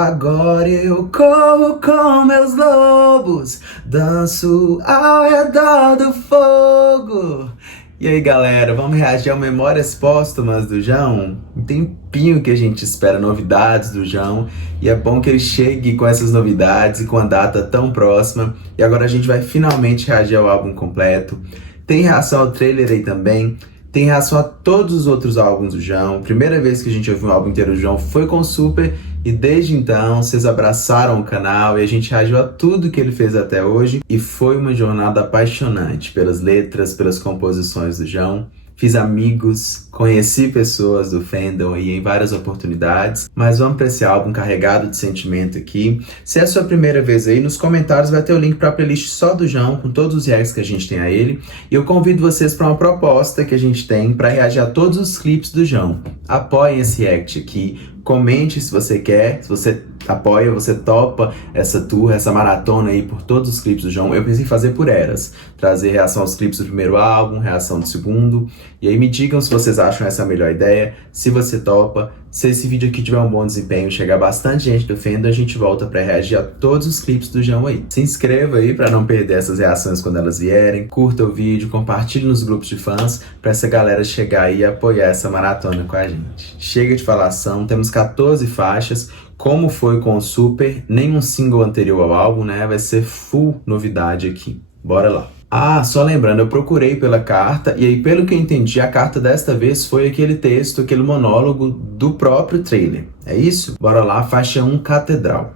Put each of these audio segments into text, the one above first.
Agora eu corro com meus lobos, danço ao redor do fogo. E aí galera, vamos reagir ao Memórias Póstumas do João? Um tempinho que a gente espera novidades do João e é bom que ele chegue com essas novidades e com a data tão próxima. E agora a gente vai finalmente reagir ao álbum completo. Tem reação ao trailer aí também. Tem reação a todos os outros álbuns do João. Primeira vez que a gente ouviu um álbum inteiro do João foi com o Super. E desde então, vocês abraçaram o canal e a gente reagiu a tudo que ele fez até hoje. E foi uma jornada apaixonante pelas letras, pelas composições do João. Fiz amigos, conheci pessoas do fandom aí em várias oportunidades. Mas vamos para esse álbum carregado de sentimento aqui. Se é a sua primeira vez aí, nos comentários vai ter o link para a playlist só do João, com todos os reacts que a gente tem a ele. E eu convido vocês para uma proposta que a gente tem para reagir a todos os clipes do João. Apoiem esse react aqui. Comente se você quer, se você apoia, você topa essa tour, essa maratona aí por todos os clipes do João. Eu pensei em fazer por eras, trazer reação aos clipes do primeiro álbum, reação do segundo. E aí me digam se vocês acham essa a melhor ideia, se você topa. Se esse vídeo aqui tiver um bom desempenho, chegar bastante gente do fandom, a gente volta para reagir a todos os clipes do João aí. Se inscreva aí para não perder essas reações quando elas vierem. Curta o vídeo, compartilhe nos grupos de fãs para essa galera chegar aí e apoiar essa maratona com a gente. Chega de falação, temos 14 faixas. Como foi com o Super, nenhum single anterior ao álbum, né? Vai ser full novidade aqui. Bora lá. Ah, só lembrando, eu procurei pela carta, e aí pelo que eu entendi, a carta desta vez foi aquele texto, aquele monólogo do próprio trailer. É isso? Bora lá, faixa 1, Catedral.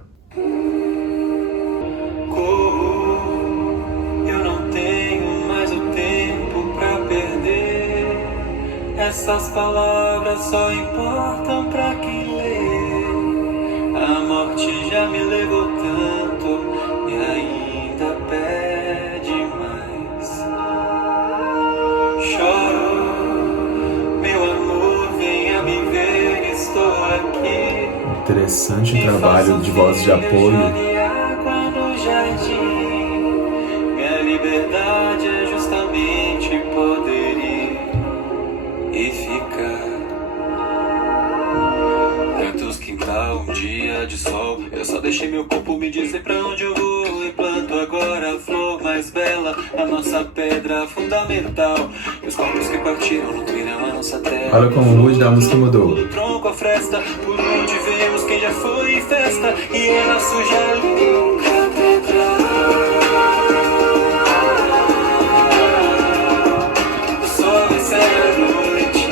Eu não tenho mais o tempo pra perder. Essas palavras só importam pra quem lê. A morte já me levou tanto e ainda pede mais. Choro, meu amor, venha me ver, estou aqui. Interessante o trabalho de voz de apoio. Minha liberdade é justamente poder ir e ficar. Tantos quintal, um dia de sol. Eu só deixei meu corpo me dizer pra onde eu vou. E planto agora a flor mais bela, a nossa pedra fundamental. E os corpos que partiram nutrirão a nossa terra. Olha como o mood da música mudou. Do tronco à fresta, por onde vemos quem já foi em festa. E ela suja ali, catedral. O sol desce à noite,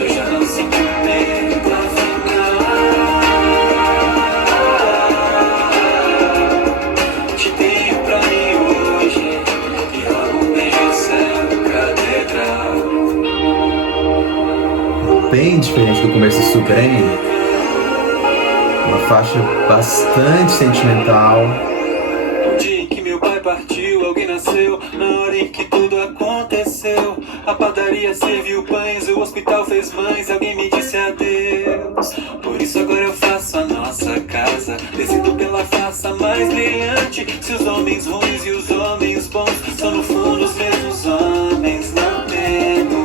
eu já não sinto medo afinal. Te tenho pra mim hoje, e logo um beijo ao céu, catedral. Bem diferente do começo do Super, hein? Uma faixa bastante sentimental. No dia em que meu pai partiu, alguém nasceu. Na hora em que tudo aconteceu, a padaria serviu pães, o hospital fez mães. Alguém me disse adeus. Por isso agora eu faço a nossa casa, decido pela faça mais brilhante. Se os homens ruins e os homens bons são no fundo os mesmos homens, não temo.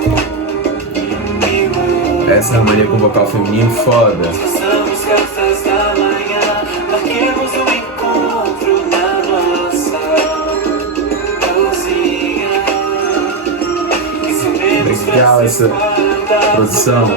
Essa harmonia com vocal feminino, foda. Façamos cartas da manhã, marquemos um encontro na nossa cozinha. Legal essa produção.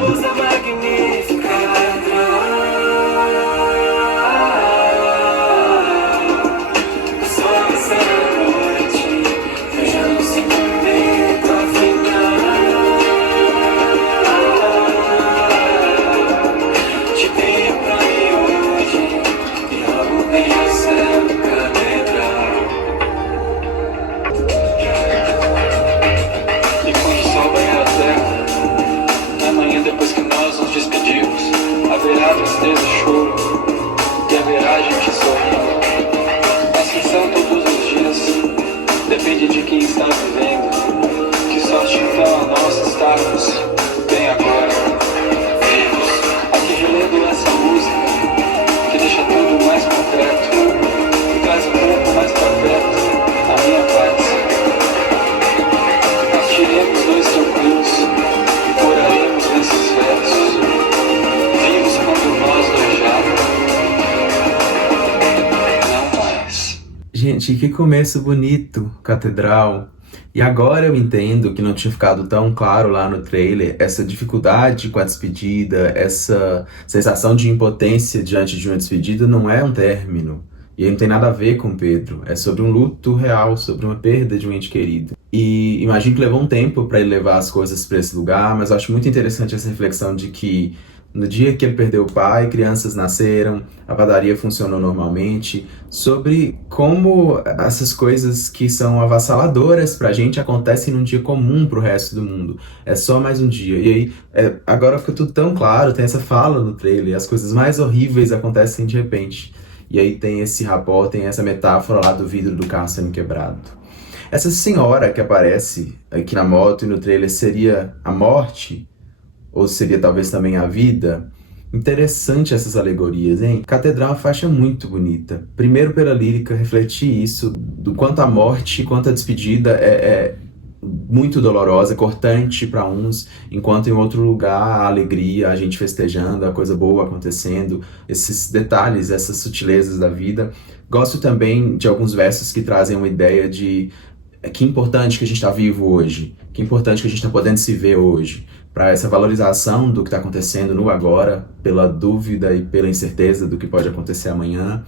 Depois que Gente, que começo bonito, Catedral. E agora eu entendo que não tinha ficado tão claro lá no trailer essa dificuldade com a despedida, essa sensação de impotência diante de uma despedida não é um término. E aí não tem nada a ver com Pedro. É sobre um luto real, sobre uma perda de um ente querido. E imagino que levou um tempo para ele levar as coisas para esse lugar, mas eu acho muito interessante essa reflexão de que no dia que ele perdeu o pai, crianças nasceram, a padaria funcionou normalmente, sobre como essas coisas que são avassaladoras pra gente acontecem num dia comum pro resto do mundo. É só mais um dia. E aí, agora fica tudo tão claro, tem essa fala no trailer, as coisas mais horríveis acontecem de repente. E aí tem esse rapó, tem essa metáfora lá do vidro do carro sendo quebrado. Essa senhora que aparece aqui na moto e no trailer seria a morte? Ou seria talvez também a vida? Interessante essas alegorias, hein? Catedral é uma faixa muito bonita. Primeiro pela lírica, refletir isso, do quanto a morte, quanto a despedida é muito dolorosa, cortante para uns, enquanto em outro lugar a alegria, a gente festejando, a coisa boa acontecendo, esses detalhes, essas sutilezas da vida. Gosto também de alguns versos que trazem uma ideia de que importante que a gente está vivo hoje, que importante que a gente está podendo se ver hoje, para essa valorização do que está acontecendo no agora, pela dúvida e pela incerteza do que pode acontecer amanhã.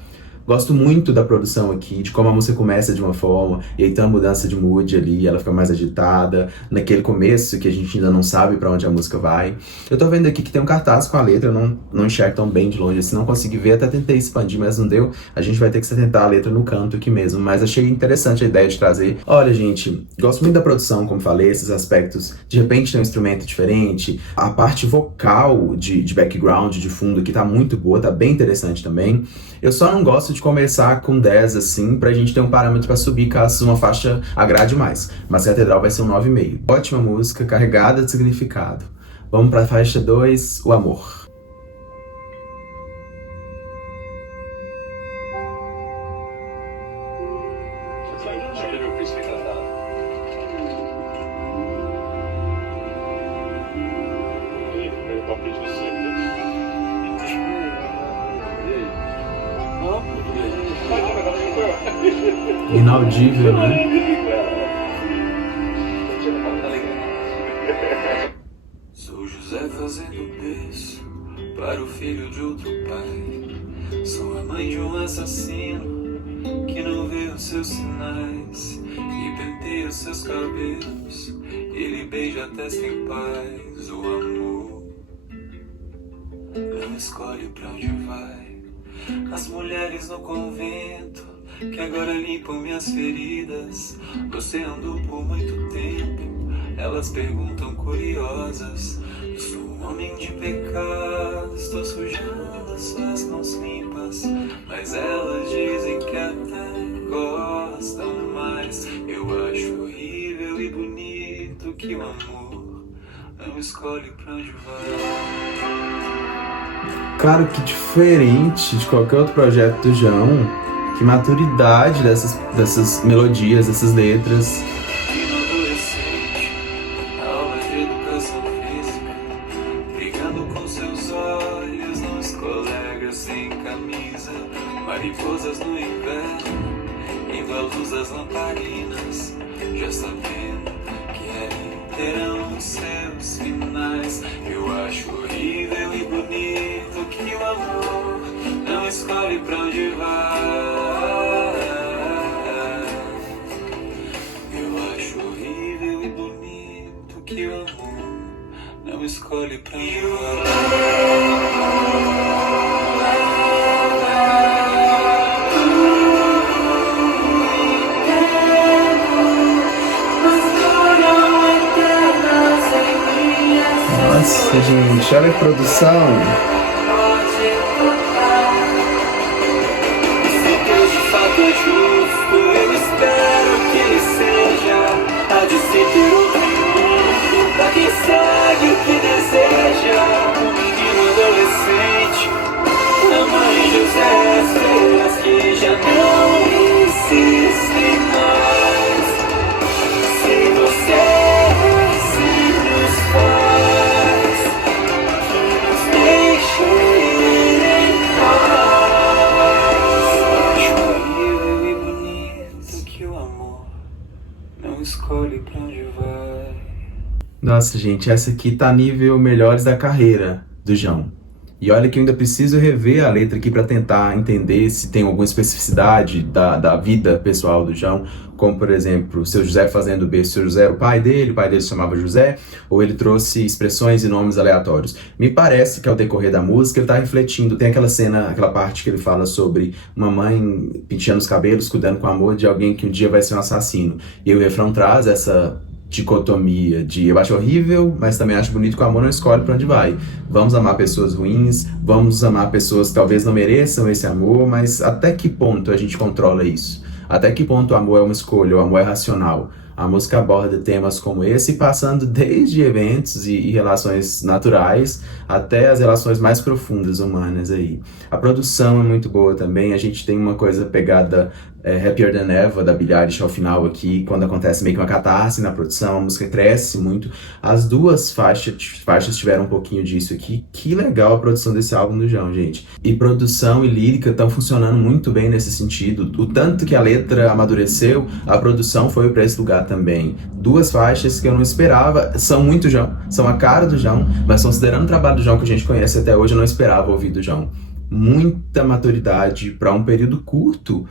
Gosto muito da produção aqui, de como a música começa de uma forma, e aí tem uma mudança de mood ali, ela fica mais agitada, naquele começo que a gente ainda não sabe pra onde a música vai. Eu tô vendo aqui que tem um cartaz com a letra, eu não enxergo tão bem de longe assim, não consegui ver, até tentei expandir, mas não deu. A gente vai ter que se atentar a letra no canto aqui mesmo, mas achei interessante a ideia de trazer. Olha, gente, gosto muito da produção, como falei, esses aspectos, de repente tem um instrumento diferente, a parte vocal de background, de fundo aqui tá muito boa, tá bem interessante também. Eu só não gosto de começar com 10 assim, pra gente ter um parâmetro pra subir caso uma faixa agrade mais. Mas Catedral vai ser um 9,5. Ótima música, carregada de significado. Vamos pra faixa 2, O Amor. Inaudível, né? Sou José fazendo berço para o filho de outro pai. Sou a mãe de um assassino que não vê os seus sinais e penteia os seus cabelos. Ele beija a testa em paz. O amor não escolhe pra onde vai. As mulheres no convento que agora limpam minhas feridas. Você andou por muito tempo, elas perguntam curiosas. Eu sou um homem de pecado, estou sujando as suas mãos limpas, mas elas dizem que até gostam mais. Eu acho horrível e bonito que o amor não escolhe pra onde vai. Cara, que diferente de qualquer outro projeto do João. Que maturidade dessas melodias, dessas letras. Adolescente, aula de educação física, brigando com seus olhos nos colegas sem camisa, mariposas no inverno, indo à luz das lamparinas, já sabendo que aí terão os seus finais. Eu acho horrível e bonito que o amor não escolhe pra onde vai. Eu acho horrível e bonito que o amor não escolhe pra onde vai. Nossa, gente, olha a produção. É justo, eu espero que ele seja. Há de se ter outro mundo pra quem segue o que deseja. Um menino adolescente, a mãe José, estrelas que já não insistem mais. Se você se nos faz, que nos deixe ir em paz. Nossa, gente, essa aqui tá nível melhores da carreira do João. E olha que eu ainda preciso rever a letra aqui para tentar entender se tem alguma especificidade da vida pessoal do João, como por exemplo, o seu José fazendo B, o seu José era o pai dele se chamava José, ou ele trouxe expressões e nomes aleatórios. Me parece que ao decorrer da música ele tá refletindo, tem aquela cena, aquela parte que ele fala sobre uma mãe penteando os cabelos, cuidando com amor de alguém que um dia vai ser um assassino. E o refrão traz essa dicotomia de eu acho horrível, mas também acho bonito que o amor não escolhe pra onde vai. Vamos amar pessoas ruins, vamos amar pessoas que talvez não mereçam esse amor, mas até que ponto a gente controla isso? Até que ponto o amor é uma escolha, o amor é racional? A música aborda temas como esse, passando desde eventos e relações naturais até as relações mais profundas humanas aí. A produção é muito boa também, a gente tem uma coisa pegada Happier Than Ever, da Billie Eilish ao final aqui, quando acontece meio que uma catarse na produção, a música cresce muito. As duas faixas tiveram um pouquinho disso aqui. Que legal a produção desse álbum do João, gente. E produção e lírica estão funcionando muito bem nesse sentido. O tanto que a letra amadureceu, a produção foi para esse lugar também. Duas faixas que eu não esperava, são muito João, são a cara do João, mas considerando o trabalho do João que a gente conhece até hoje, eu não esperava ouvir do João. Muita maturidade para um período curto,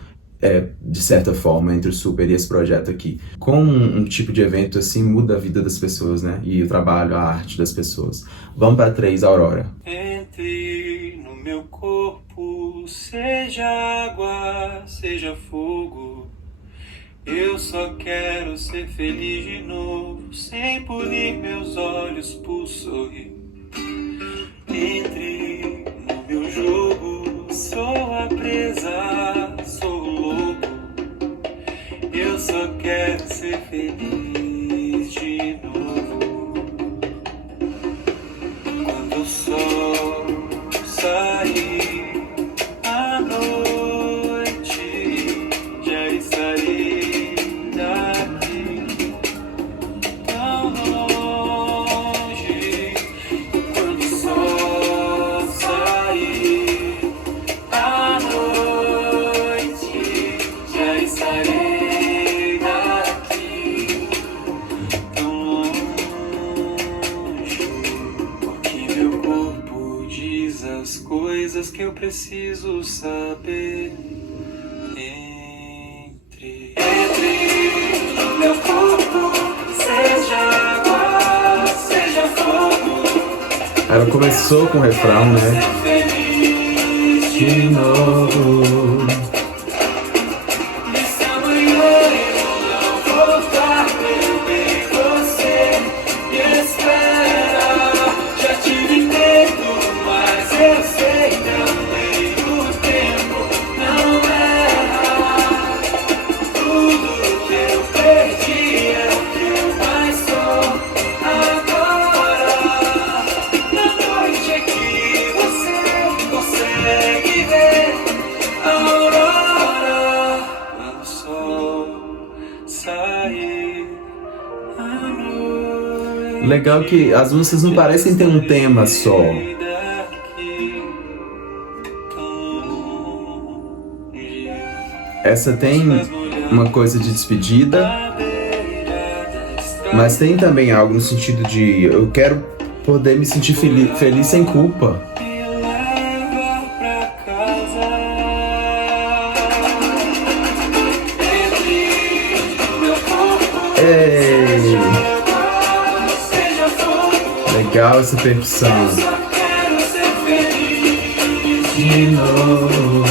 de certa forma, entre o Super e esse projeto aqui. Com um tipo de evento assim, muda a vida das pessoas, né? E o trabalho, a arte das pessoas. Vamos para 3, Aurora. Entre no meu corpo, seja água, seja fogo. Eu só quero ser feliz de novo, sem polir meus olhos por sorrir. Entre no meu jogo, sou a presa, sou o lobo. Eu só quero ser feliz de novo. Quando o sol sair à noite, já estarei daqui, tão longe. Quando o sol sair à noite, já estarei daqui, tão longe. Porque meu corpo diz as coisas que eu preciso saber. Entre no meu corpo, seja água, seja fogo. Ela começou com o refrão, né? Ser feliz De novo. E se amanhã eu não voltar, meu bem, você me espera. Já tive medo, mas eu sei também o tempo não erra. Tudo que eu perdi é o que eu mais sou agora. Na noite é que você consegue ver a aurora. Quando o sol sair à noite, Legal que as músicas não parecem ter um tema só. daqui, tão longe. Essa tem uma coisa de despedida, À beira da estrada, mas tem também algo no sentido de eu quero poder me sentir feliz sem culpa. me leva pra casa. Entre no meu corpo, Ei, água, seja fogo. legal essa percussão. Só quero ser feliz De novo.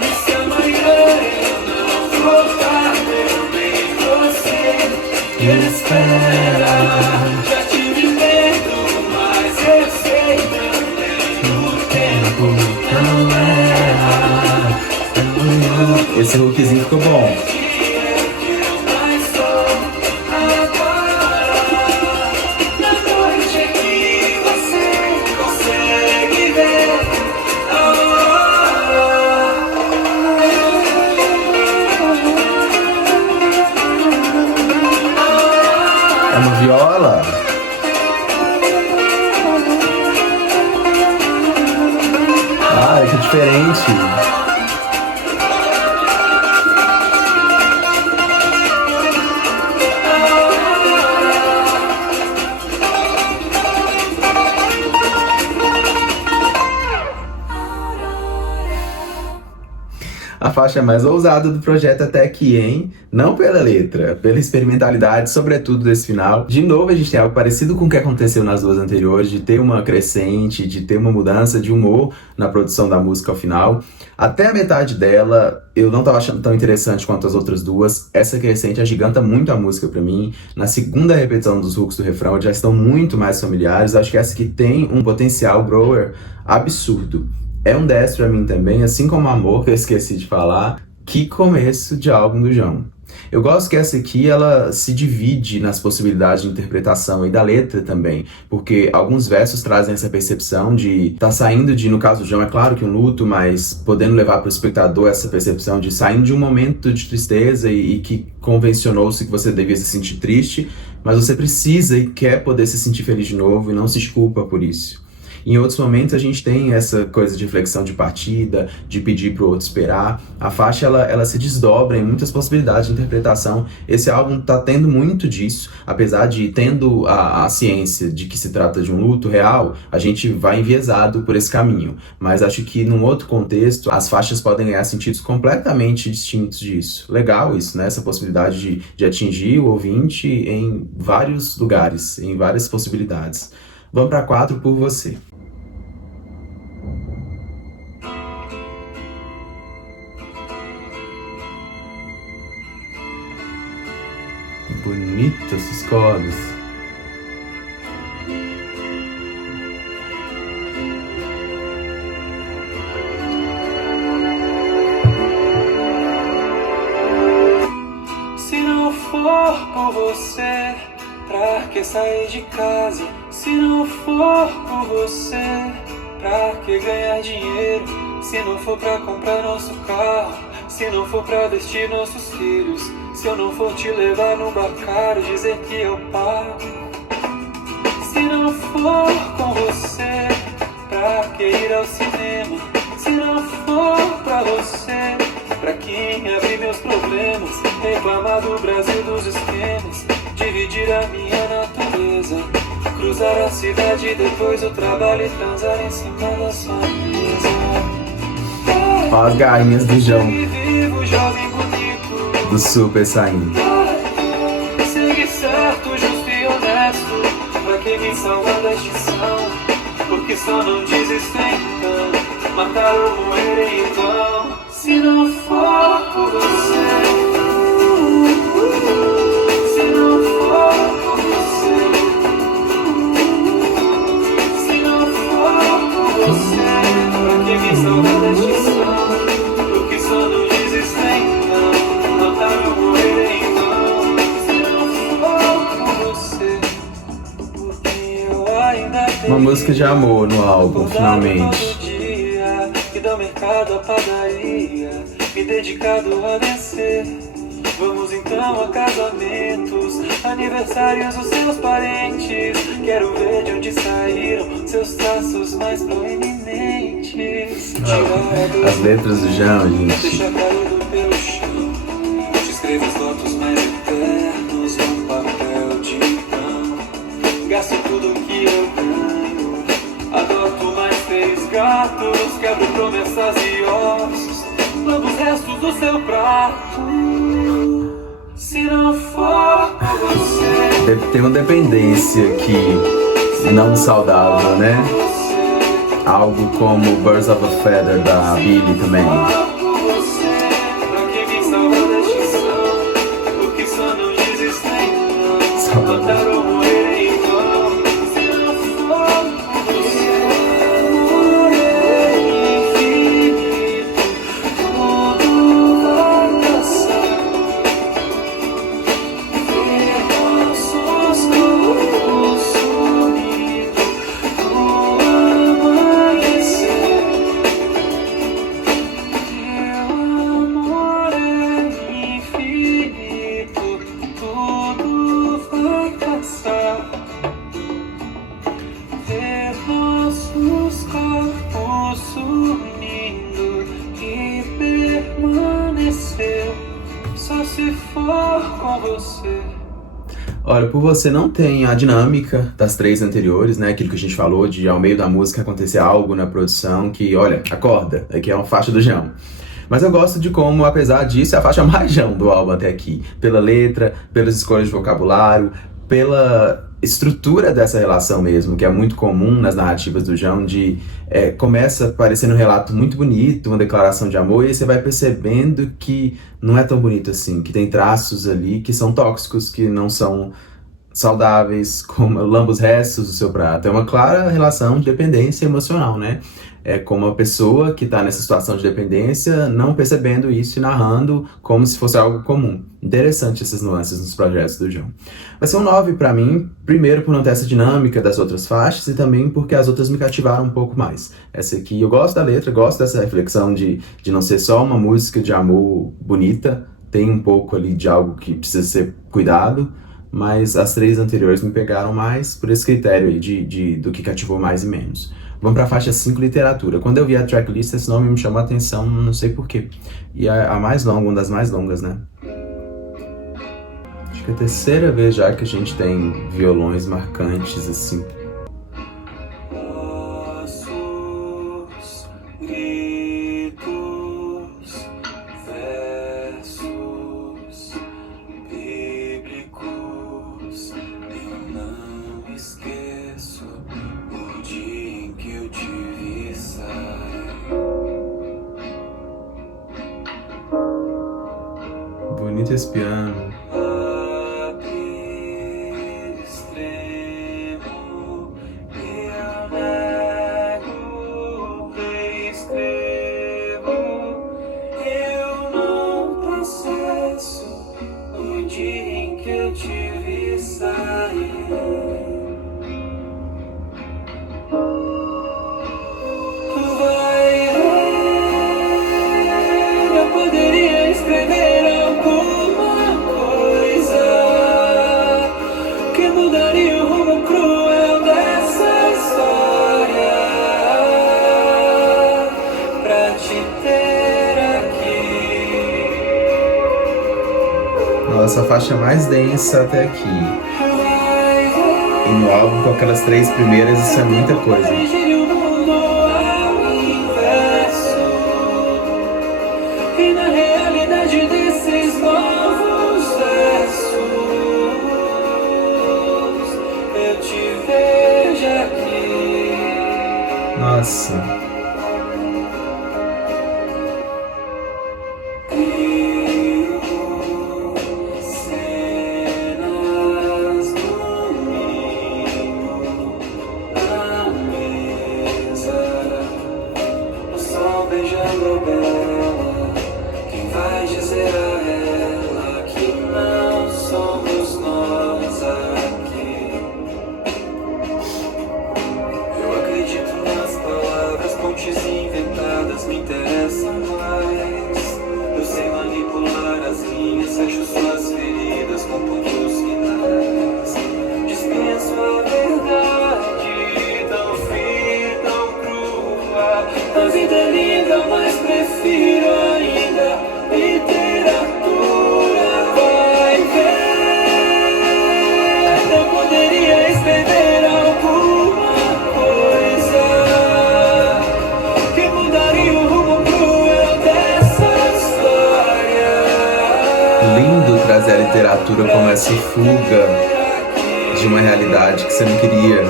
E se amanhã eu não voltar, meu bem, você me espera. Já tive medo, mas eu sei também o tempo não erra. Esse hookzinho ficou bom. Que é o que eu mais sou agora. Na noite é que você consegue ver a É no viola? Ah, que diferente. A faixa mais ousada do projeto até aqui, hein? Não pela letra, pela experimentalidade, sobretudo desse final. De novo, a gente tem algo parecido com o que aconteceu nas duas anteriores, de ter uma crescente, de ter uma mudança de humor na produção da música ao final. Até a metade dela, eu não tava achando tão interessante quanto as outras duas. Essa crescente agiganta muito a música pra mim. Na segunda repetição dos hooks do refrão, já estão muito mais familiares. Acho que essa aqui tem um potencial grower absurdo. É um 10 pra mim também, assim como Amor, que eu esqueci de falar. Que começo de álbum do João. Eu gosto que essa aqui, ela se divide nas possibilidades de interpretação e da letra também, porque alguns versos trazem essa percepção de tá saindo de, no caso do João, é claro que um luto, mas podendo levar para o espectador essa percepção de saindo de um momento de tristeza e que convencionou-se que você devia se sentir triste, mas você precisa e quer poder se sentir feliz de novo e não se desculpa por isso. Em outros momentos a gente tem essa coisa de reflexão de partida, de pedir pro outro esperar. A faixa ela se desdobra em muitas possibilidades de interpretação. Esse álbum tá tendo muito disso, apesar de tendo a ciência de que se trata de um luto real, a gente vai enviesado por esse caminho. Mas acho que num outro contexto, as faixas podem ganhar sentidos completamente distintos disso. Legal isso, né? Essa possibilidade de atingir o ouvinte em vários lugares, em várias possibilidades. Vamos pra 4 por você. Bonito esses coros. Se não for por você, pra que sair de casa? Se não for por você, pra que ganhar dinheiro? Se não for pra comprar nosso carro, se não for pra vestir nossos filhos, se eu não for te levar num bar caro, dizer que eu pago. Se não for com você, pra que ir ao cinema? Se não for pra você, pra quem abrir meus problemas, reclamar do Brasil dos esquemas, dividir a minha natureza, cruzar a cidade e depois o trabalho e transar em cima da sua mesa. Ó as gainhas do João, Vivo, jovem bonito, do Super saindo. segue certo, justo e honesto, pra quem me salvar da extinção, porque só não desistem então, matar ou morrer em vão. Se não for por você, se não for por você, se não for por você, pra quem me salvar da extinção, porque só não desistem então, matar ou morrer em vão. Se não for por você, porque eu ainda tenho Uma música de amor no álbum, finalmente. e do mercado à padaria, me dedicado a vencer. Vamos então a casamentos, aniversários dos seus parentes. Quero ver de onde saíram seus traços mais proeminentes. As letras do João, gente. Deixa caído pelo chão, te escrevo os votos mais eternos num papel de pão. Gasto tudo que eu ganho, adoto mais 3 gatos, quebro promessas e ossos, lambo os restos do seu prato. Se não for por você, Tem uma dependência aqui não saudável, né? Algo como Birds of a Feather da Billie também. por você, pra quem me salva da extinção, porque só não desistem não, matar ou morrer em vão. Se não for por você, amor é infinito, tudo vai passar. Ver nossos corpos sumindo no amanhecer. Teu amor é infinito, tudo vai passar. Ver nossos corpos sumindo e permanecer só se for com você. Olha, por você não tem a dinâmica das 3 anteriores, né? Aquilo que a gente falou de ao meio da música acontecer algo na produção que, olha, acorda, aqui é uma faixa do João. Mas eu gosto de como, apesar disso, é a faixa mais João do álbum até aqui. Pela letra, pelas escolhas de vocabulário, pela estrutura dessa relação mesmo, que é muito comum nas narrativas do João, de começa parecendo um relato muito bonito, uma declaração de amor, e aí você vai percebendo que não é tão bonito assim, que tem traços ali que são tóxicos, que não são saudáveis, como lamba os restos do seu prato. É uma clara relação de dependência emocional, né? É como uma pessoa que está nessa situação de dependência não percebendo isso e narrando como se fosse algo comum. Interessante essas nuances nos projetos do João. Vai ser um 9 para mim, primeiro por não ter essa dinâmica das outras faixas e também porque as outras me cativaram um pouco mais. Essa aqui eu gosto da letra, gosto dessa reflexão de não ser só uma música de amor bonita, tem um pouco ali de algo que precisa ser cuidado, mas as 3 anteriores me pegaram mais por esse critério aí do que cativou mais e menos. Vamos pra faixa 5, literatura. Quando eu vi a tracklist, esse nome me chamou a atenção, não sei porquê. E a mais longa, uma das mais longas, né? Acho que é a terceira vez já que a gente tem violões marcantes, assim. Bonito esse piano. Nossa, a faixa mais densa até aqui. E no álbum, com aquelas 3 primeiras, isso é muita coisa. E na realidade desses novos versos, eu te vejo aqui. Nossa. Inventadas me interessam mais. Eu sei manipular as linhas, fecho suas feridas com pontos finais. Dispenso a verdade, tão fria, tão crua. A vida é linda, mas prefiro ainda literatura. Vai ver, eu poderia escrever alguma coisa que mudaria o rumo cruel dessa história. Lindo trazer a literatura como essa fuga de uma realidade que você não queria.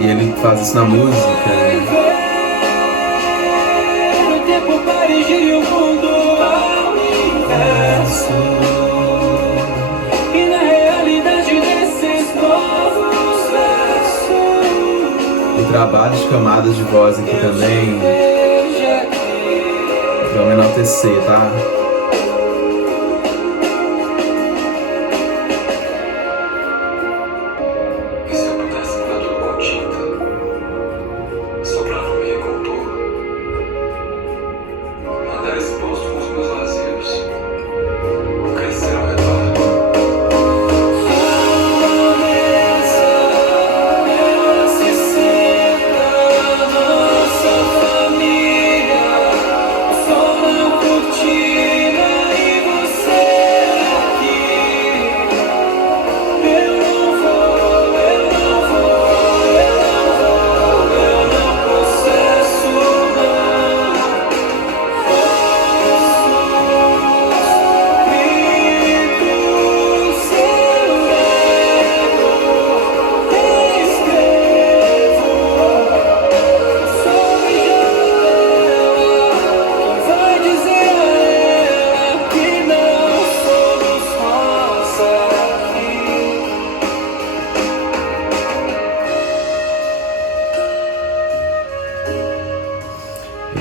E ele faz isso na música, né? O tempo parige o mundo ao inverso. E na realidade desses novos versos, o trabalho de camadas de voz aqui também. Vamos enaltecer, tá? Nossa família, só na curtida.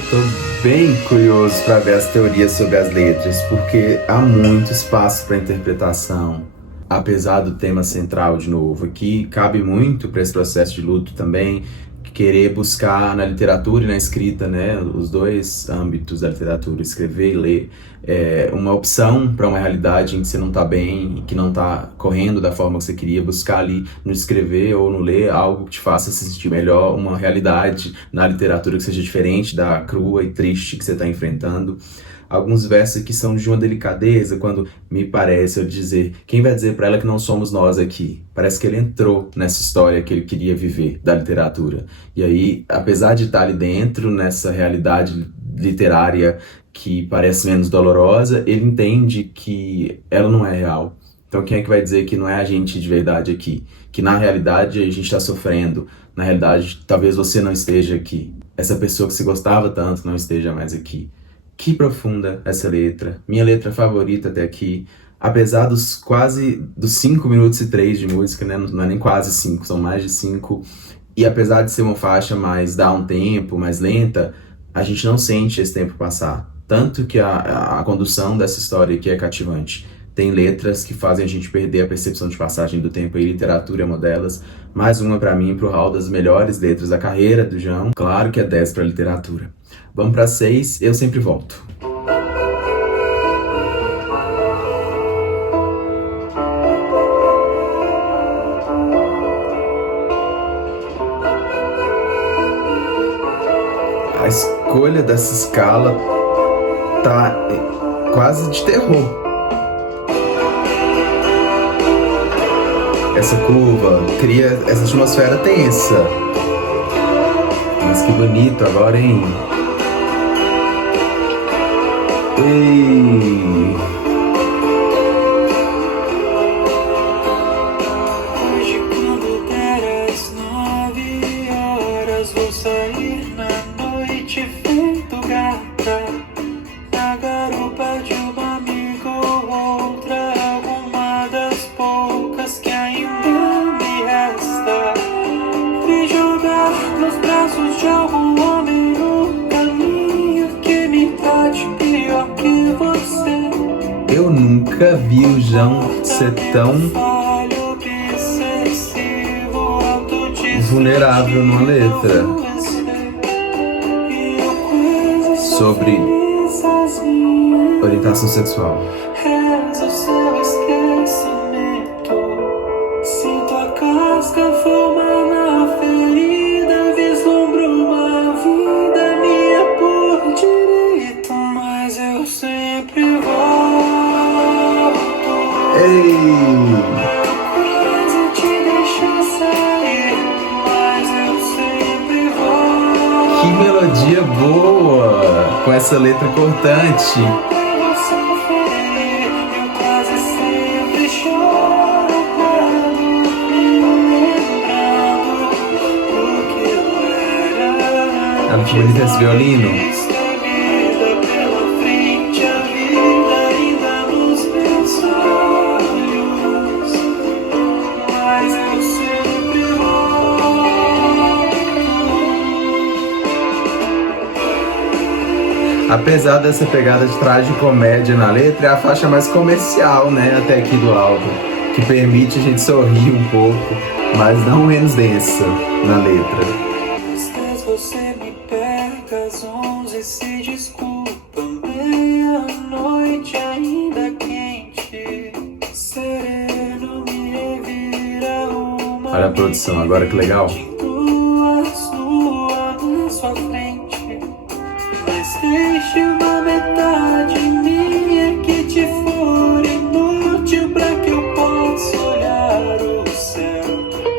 Tô bem curioso para ver as teorias sobre as letras, porque há muito espaço para interpretação. Apesar do tema central, de novo, aqui cabe muito para esse processo de luto também, querer buscar na literatura e na escrita, né, os dois âmbitos da literatura, escrever e ler, uma opção para uma realidade em que você não está bem, que não está correndo da forma que você queria, buscar ali no escrever ou no ler algo que te faça se sentir melhor, uma realidade na literatura que seja diferente da crua e triste que você está enfrentando. Alguns versos aqui são de uma delicadeza, quando me parece eu dizer, quem vai dizer para ela que não somos nós aqui? Parece que ele entrou nessa história que ele queria viver, da literatura. E aí, apesar de estar ali dentro, nessa realidade literária que parece menos dolorosa, ele entende que ela não é real. Então quem é que vai dizer que não é a gente de verdade aqui? Que na realidade a gente está sofrendo, na realidade talvez você não esteja aqui. Essa pessoa que se gostava tanto não esteja mais aqui. Que profunda essa letra, minha letra favorita até aqui, apesar dos 5 minutos e 3 de música, né? Não é nem quase 5, são mais de 5, e apesar de ser uma faixa mais dá um tempo, mais lenta, a gente não sente esse tempo passar, tanto que a condução dessa história aqui é cativante. Tem letras que fazem a gente perder a percepção de passagem do tempo, e literatura é uma delas. Mais uma para mim, pro hall das melhores letras da carreira do João. Claro que é 10 para literatura. Vamos para 6, Eu Sempre Volto. A escolha dessa escala tá quase de terror. Essa curva cria essa atmosfera tensa. Mas que bonito agora, hein? Ei! Hoje quando der as 9 horas vou sair na noite feito gata, na garupa de um amigo ou outra, alguma das poucas que ainda me resta, e jogar nos braços de algum homem o caminho que me trate pior que você. Eu nunca vi o João ser tão vulnerável numa letra sobre orientação sexual. Reza o seu esquecimento, sinto a casca formar na ferida, vislumbro uma vida minha por direito, mas eu sempre volto. Ei! Eu quase te deixo sair, mas eu sempre volto. Que melodia boa! Com essa letra cortante. Eu sofri, eu quase sempre choro quando me lembrando do que eu era. Olha que bonito esse violino. Destemida pela frente, a vida ainda nos meus olhos, mas eu sempre volto. Apesar dessa pegada de tragicomédia na letra, é a faixa mais comercial, né, até aqui do álbum, que permite a gente sorrir um pouco, mas não menos densa na letra. Às vezes você me pega às 11, se desculpa, meia-noite ainda quente, sereno me revira uma. Olha a produção agora, que legal. Duas nua na sua frente, mas deixe uma metade minha que te for inútil pra que eu possa olhar o céu.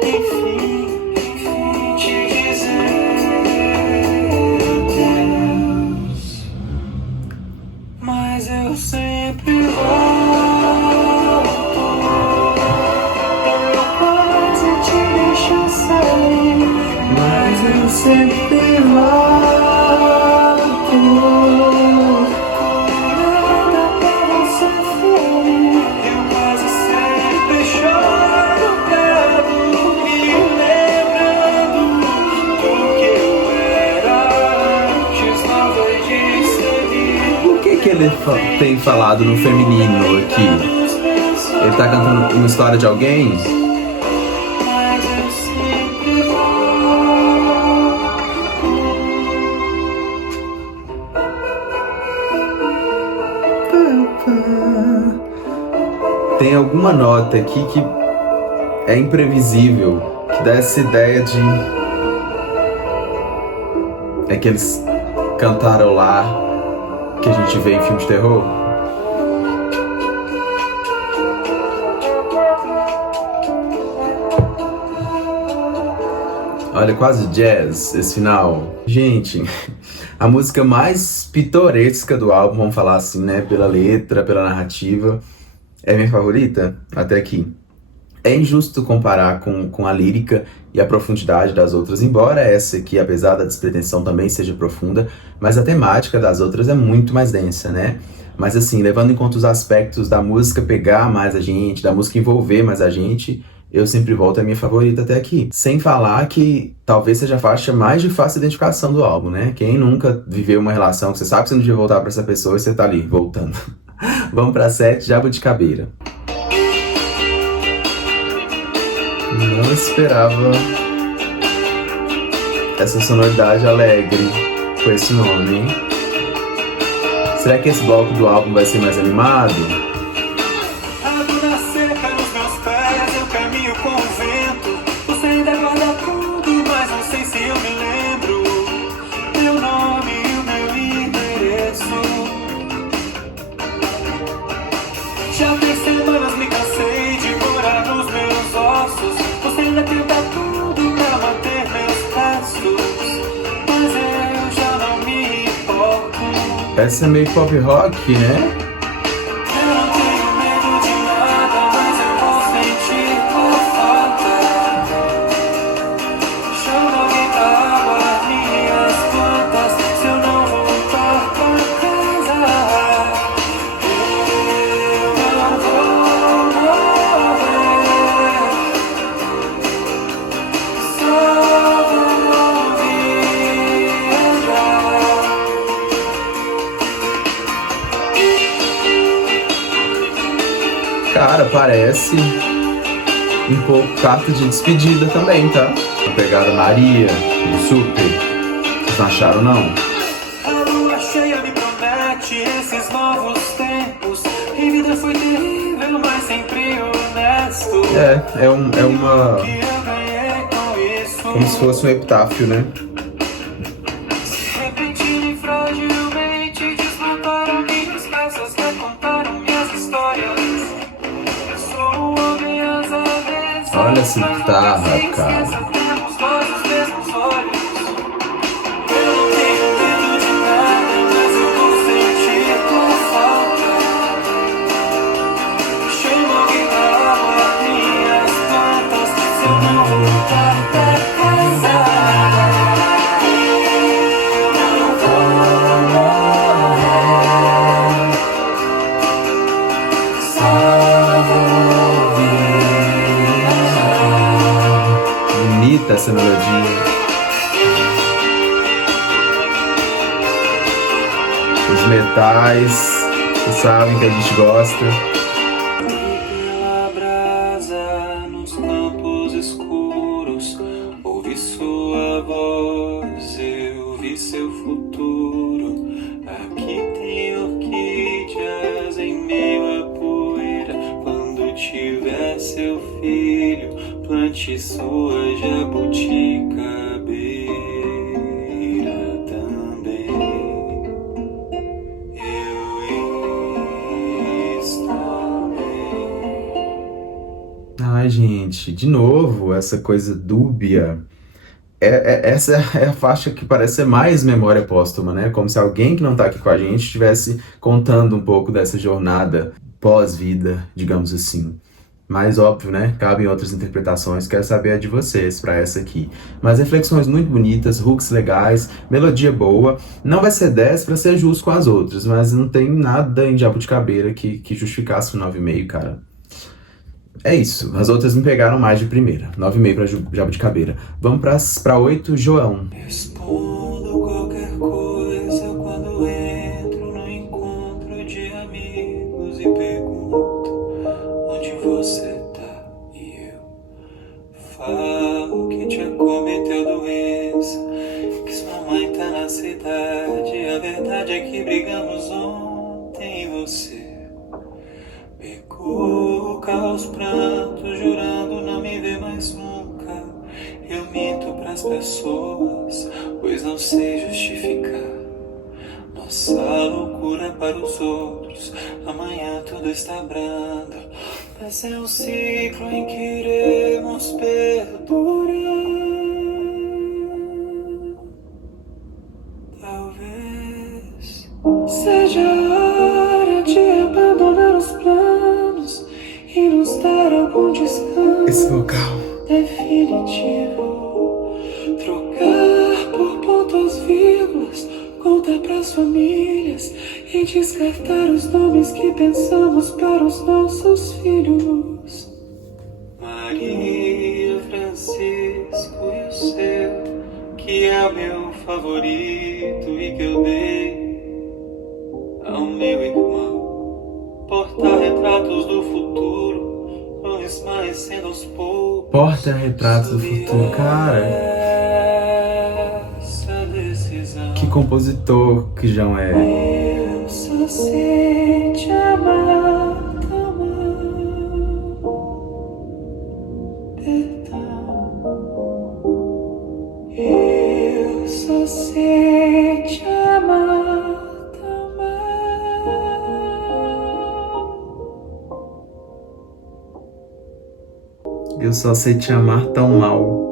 Enfim, te dizer adeus, mas eu sempre volto. Eu quase te deixo sair, mas eu sempre volto. ele tem falado no feminino aqui? Ele tá cantando uma história de alguém? Tem alguma nota aqui que é imprevisível, que dá essa ideia de... É que eles cantaram lá, que a gente vê em filme de terror. Olha, quase jazz esse final. Gente, a música mais pitoresca do álbum, vamos falar assim, né? Pela letra, pela narrativa. É minha favorita até aqui. É injusto comparar com a lírica e a profundidade das outras, embora essa aqui, apesar da despretensão, também seja profunda, mas a temática das outras é muito mais densa, né? Mas assim, levando em conta os aspectos da música pegar mais a gente, da música envolver mais a gente, eu sempre volto à minha favorita até aqui. Sem falar que talvez seja a faixa mais de fácil identificação do álbum, né? Quem nunca viveu uma relação que você sabe que você não devia voltar pra essa pessoa e você tá ali, voltando. Vamos pra 7, Jabuticabeira. Não esperava essa sonoridade alegre com esse nome, hein? Será que esse bloco do álbum vai ser mais animado? A duna seca nos meus pés, eu caminho com o vento. Você ainda guarda tudo, mas não sei se eu me lembro. Meu nome e o meu endereço. Já tem semanas me cansei de morar nos meus ossos. Você ainda tenta tudo pra manter meus passos, mas eu já não me importo. Essa é meio pop rock, né? Eu não tenho medo de nada, mas eu vou sentir tua falta. Chama alguém pra aguar minhas plantas, se eu não voltar pra casa. Eu não vou morrer, só vou viajar. Cara, parece um pouco carta de despedida também, tá? A pegada Maria, do Super. Vocês não acharam, não? A lua cheia me promete esses novos tempos. E vida foi terrível, mas sempre honesto. É uma... Que eu ganhei com isso. Como se fosse um epitáfio, né? Repentino e fragilmente desmontaram minhas peças, recontaram minhas histórias. Eu sou um homem às avessas. Olha essa guitarra, cara. Temos nós os mesmos olhos. Eu não tenho medo de nada, mas eu vou sentir tua falta. Chama alguém pra aguar minhas plantas, se eu não voltar pra casa. Eu não vou morrer, só vou viajar. Bonita essa melodia. Os metais, vocês sabem que a gente gosta. Pela brasa nos campos escuros, ouvi sua voz, eu vi seu futuro. Aqui tem orquídeas em meio à poeira. Quando tiver seu filho, plante sua jabuticabeira também. Eu estou bem. Ai, gente, de novo, essa coisa dúbia. Essa é a faixa que parece ser mais memória póstuma, né? Como se alguém que não tá aqui com a gente estivesse contando um pouco dessa jornada pós-vida, digamos assim. Mas óbvio, né? Cabem outras interpretações, quero saber a de vocês pra essa aqui. Mas reflexões muito bonitas, hooks legais, melodia boa. Não vai ser 10 pra ser justo com as outras, mas não tem nada em Jabuticabeira que justificasse um 9,5, cara. É isso, as outras me pegaram mais de primeira. 9,5 pra Jabuticabeira. Vamos pra 8, João. Respondo qualquer coisa quando entro no encontro a verdade é que brigamos ontem e você pegou caos prantos, jurando não me ver mais nunca. Eu minto pras pessoas, pois não sei justificar nossa loucura para os outros. Amanhã tudo está brando, mas é um ciclo em que iremos perdurar. Talvez seja a hora de abandonar os planos e nos dar algum descanso. Esse vocal Definitivo, trocar por pontos, vírgulas, contar pras famílias e descartar os nomes que pensamos para os nossos filhos. Maria, Francisco e o seu, que é o meu favorito e que eu dei ao meu irmão. Porta-retratos do futuro vão esmaecendo aos poucos. Porta-retratos do futuro, cara. Essa decisão. Que compositor que João é. Eu só sei te amar, perdão. Eu só sei te amar, Eu só sei te amar tão mal.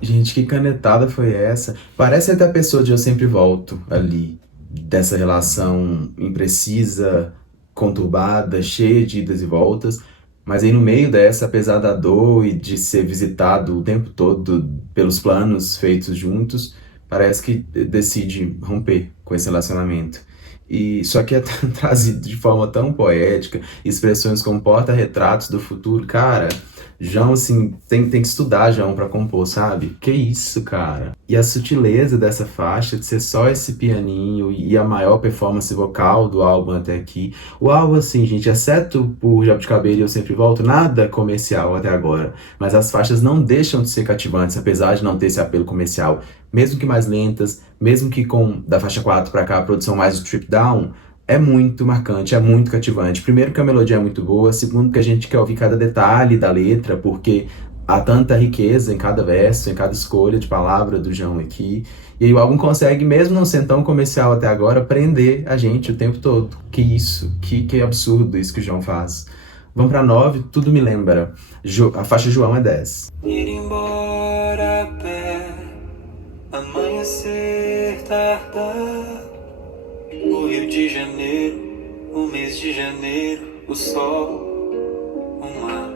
Gente, que canetada foi essa? Parece até a pessoa de Eu Sempre Volto ali, dessa relação imprecisa, conturbada, cheia de idas e voltas, mas aí no meio dessa, apesar da dor e de ser visitado o tempo todo pelos planos feitos juntos, parece que decide romper com esse relacionamento. E só que é trazido de forma tão poética, expressões como porta-retratos do futuro, cara. João, assim, tem que estudar João pra compor, sabe? Que isso, cara. E a sutileza dessa faixa de ser só esse pianinho e a maior performance vocal do álbum até aqui. O álbum, assim, gente, exceto por Jabuticabeiro e Eu Sempre Volto, nada comercial até agora. Mas as faixas não deixam de ser cativantes, apesar de não ter esse apelo comercial. Mesmo que mais lentas, mesmo que com, da faixa 4 pra cá, a produção mais do Trip Down, é muito marcante, é muito cativante. Primeiro que a melodia é muito boa, segundo que a gente quer ouvir cada detalhe da letra, porque há tanta riqueza em cada verso, em cada escolha de palavra do João aqui. E aí o álbum consegue, mesmo não sendo tão comercial até agora, prender a gente o tempo todo. Que isso, que absurdo isso que o João faz. Vamos pra 9, Tudo Me Lembra. A faixa João é 10. Ir embora a pé, amanhecer, tardar. O Rio de Janeiro, o mês de janeiro, o sol, o mar.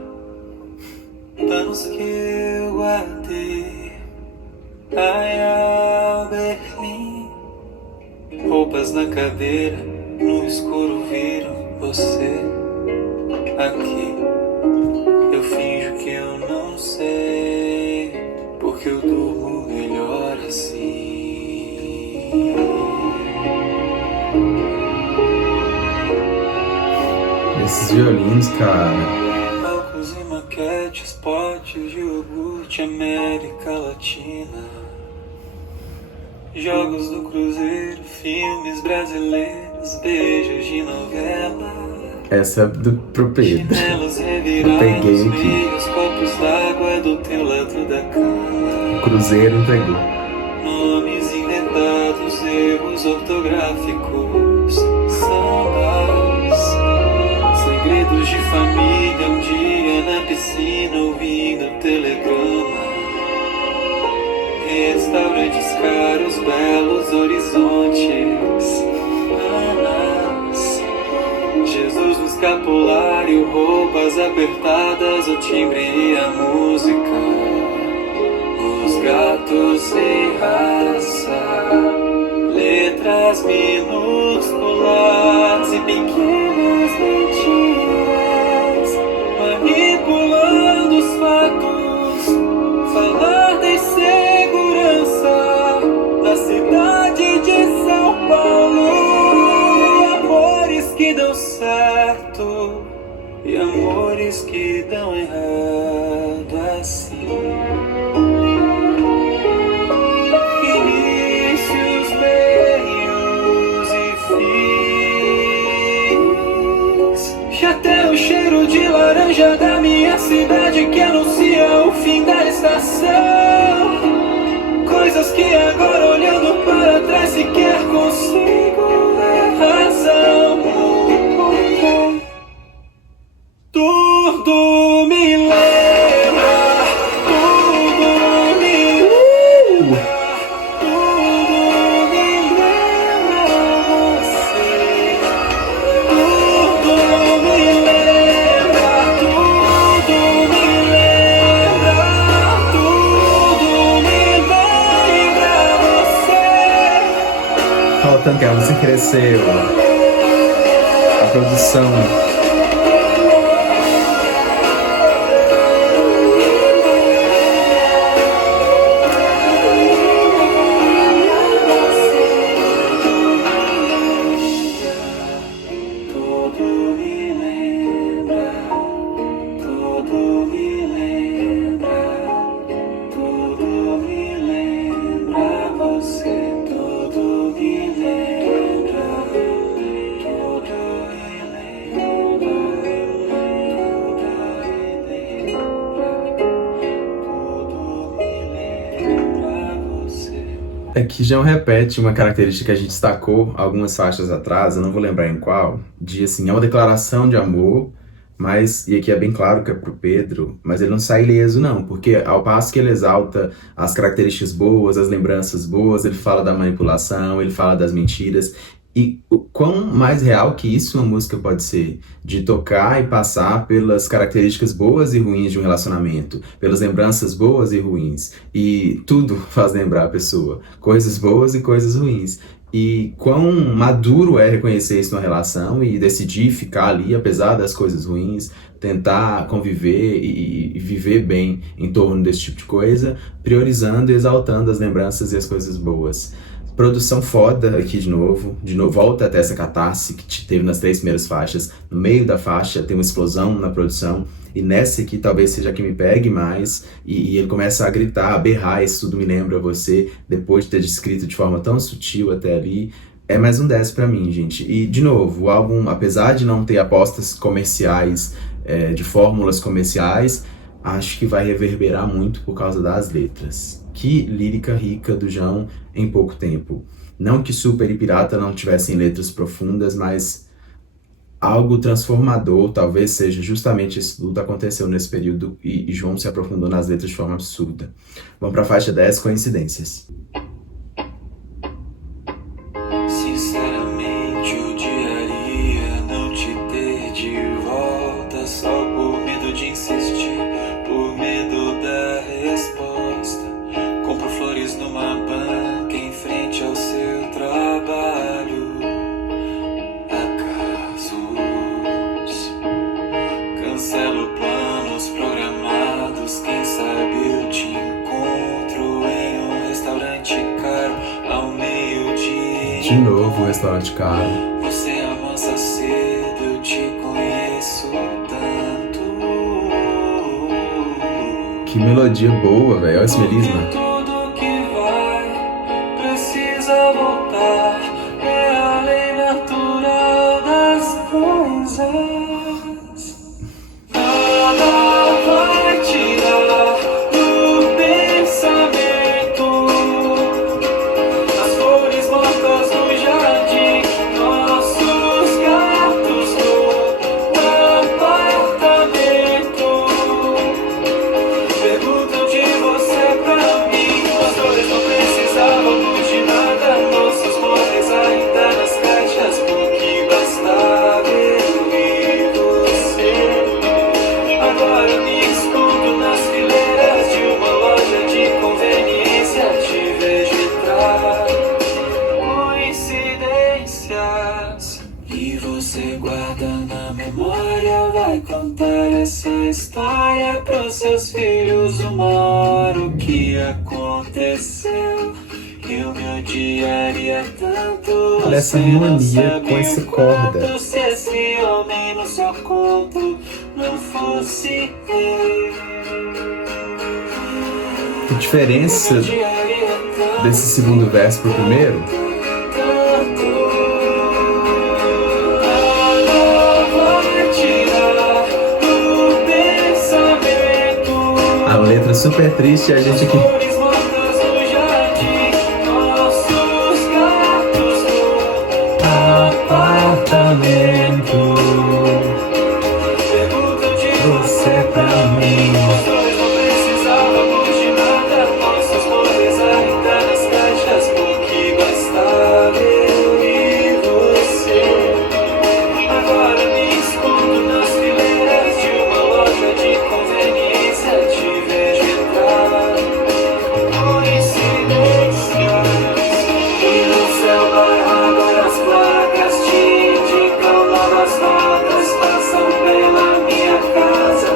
Planos que eu guardei, Praia, Berlim. Roupas na cadeira, no escuro viram você aqui. Eu finjo que eu não sei, porque eu durmo melhor assim. Esses violinos, cara. Palcos e maquetes, potes de iogurte, América Latina. Jogos do Cruzeiro, filmes brasileiros, beijos de novela. Essa é pro Pedro. Chinelos Eu revirados, peguei aqui. meios, copos d'água do teu lado da cama. O Cruzeiro entregou. Nomes inventados, erros ortográficos, sambas, segredos de família, um dia na piscina ouvindo telegrama. Restaurantes caros, belos horizontes, Anas, Jesus no escapulário, roupas apertadas, o timbre e a música, os gatos sem raça, letras minúsculas e pequenas mentiras, manipulando os fatos, falar da insegurança da cidade de São Paulo, amores que dão certo e amores que dão errado assim. laranja da minha cidade que anuncia o fim da estação. Coisas que agora olhando para trás sequer consigo ver razão. Tudo me lembra, tudo me lembra, tudo me lembra você. Tudo me lembra, tudo me lembra, tudo me lembra você. Olha o tanto que a música cresceu, a produção. Aqui já repete uma característica que a gente destacou algumas faixas atrás, eu não vou lembrar em qual, de assim, é uma declaração de amor, mas, e aqui é bem claro que é pro Pedro, mas ele não sai ileso não, porque ao passo que ele exalta as características boas, as lembranças boas, ele fala da manipulação, ele fala das mentiras, e o quão mais real que isso uma música pode ser, de tocar e passar pelas características boas e ruins de um relacionamento, pelas lembranças boas e ruins, e tudo faz lembrar a pessoa, coisas boas e coisas ruins. E quão maduro é reconhecer isso numa relação e decidir ficar ali, apesar das coisas ruins, tentar conviver e viver bem em torno desse tipo de coisa, priorizando e exaltando as lembranças e as coisas boas. Produção foda aqui de novo, volta até essa catarse que te teve nas 3 primeiras faixas. No meio da faixa tem uma explosão na produção, e nessa aqui talvez seja a que me pegue mais, e ele começa a gritar, a berrar, isso tudo me lembra você, depois de ter descrito de forma tão sutil até ali. É mais um 10 pra mim, gente. E, de novo, o álbum, apesar de não ter apostas comerciais, de fórmulas comerciais, acho que vai reverberar muito por causa das letras. Que lírica rica do João em pouco tempo. Não que Super e Pirata não tivessem letras profundas, mas algo transformador, talvez seja justamente isso tudo aconteceu nesse período e João se aprofundou nas letras de forma absurda. Vamos para a faixa 10, Coincidências. Sinceramente, odiaria não te ter de volta, só por medo de insistir, por medo da resposta. Compro flores numa banca em frente ao seu trabalho. Acasos, cancelo planos programados. Quem sabe eu te encontro em um restaurante caro ao meio-dia. De novo, o restaurante caro. Você avança cedo, eu te conheço tanto. Que melodia boa, velho. Olha esse melisma. Tudo que vai precisa voltar. É a lei natural das coisas. Nada vai tirar do pensamento as flores mortas no jardim, nossos gatos no apartamento. Perguntam de você pra mim, as flores não precisavam de nada, nossos móveis ainda nas caixas, porque bastava eu e você. Agora me escondo nas fileiras de uma loja de conveniência, te vejo entrar. Coincidências. E você guarda na memória, vai contar essa história pros seus filhos uma hora. O que aconteceu? Eu me odiaria tanto. Olha essa você não harmonia sabe com essa o corda. quanto. Se esse homem no seu conto não fosse eu, Que diferença eu me odiaria tanto. desse segundo verso pro primeiro? Nada vai tirar do super triste e a gente aqui. Flores mortas no jardim, nossos gatos no Apartamento, perguntam de você pra mim. Nós dois não precisávamos de nada, nossos móveis ainda nas caixas, porque bastava eu e você. Agora me escondo nas fileiras de uma loja de conveniência, te vejo entrar. Coincidências. E no céu barrado as placas te indicam novas rotas, passam pela minha casa.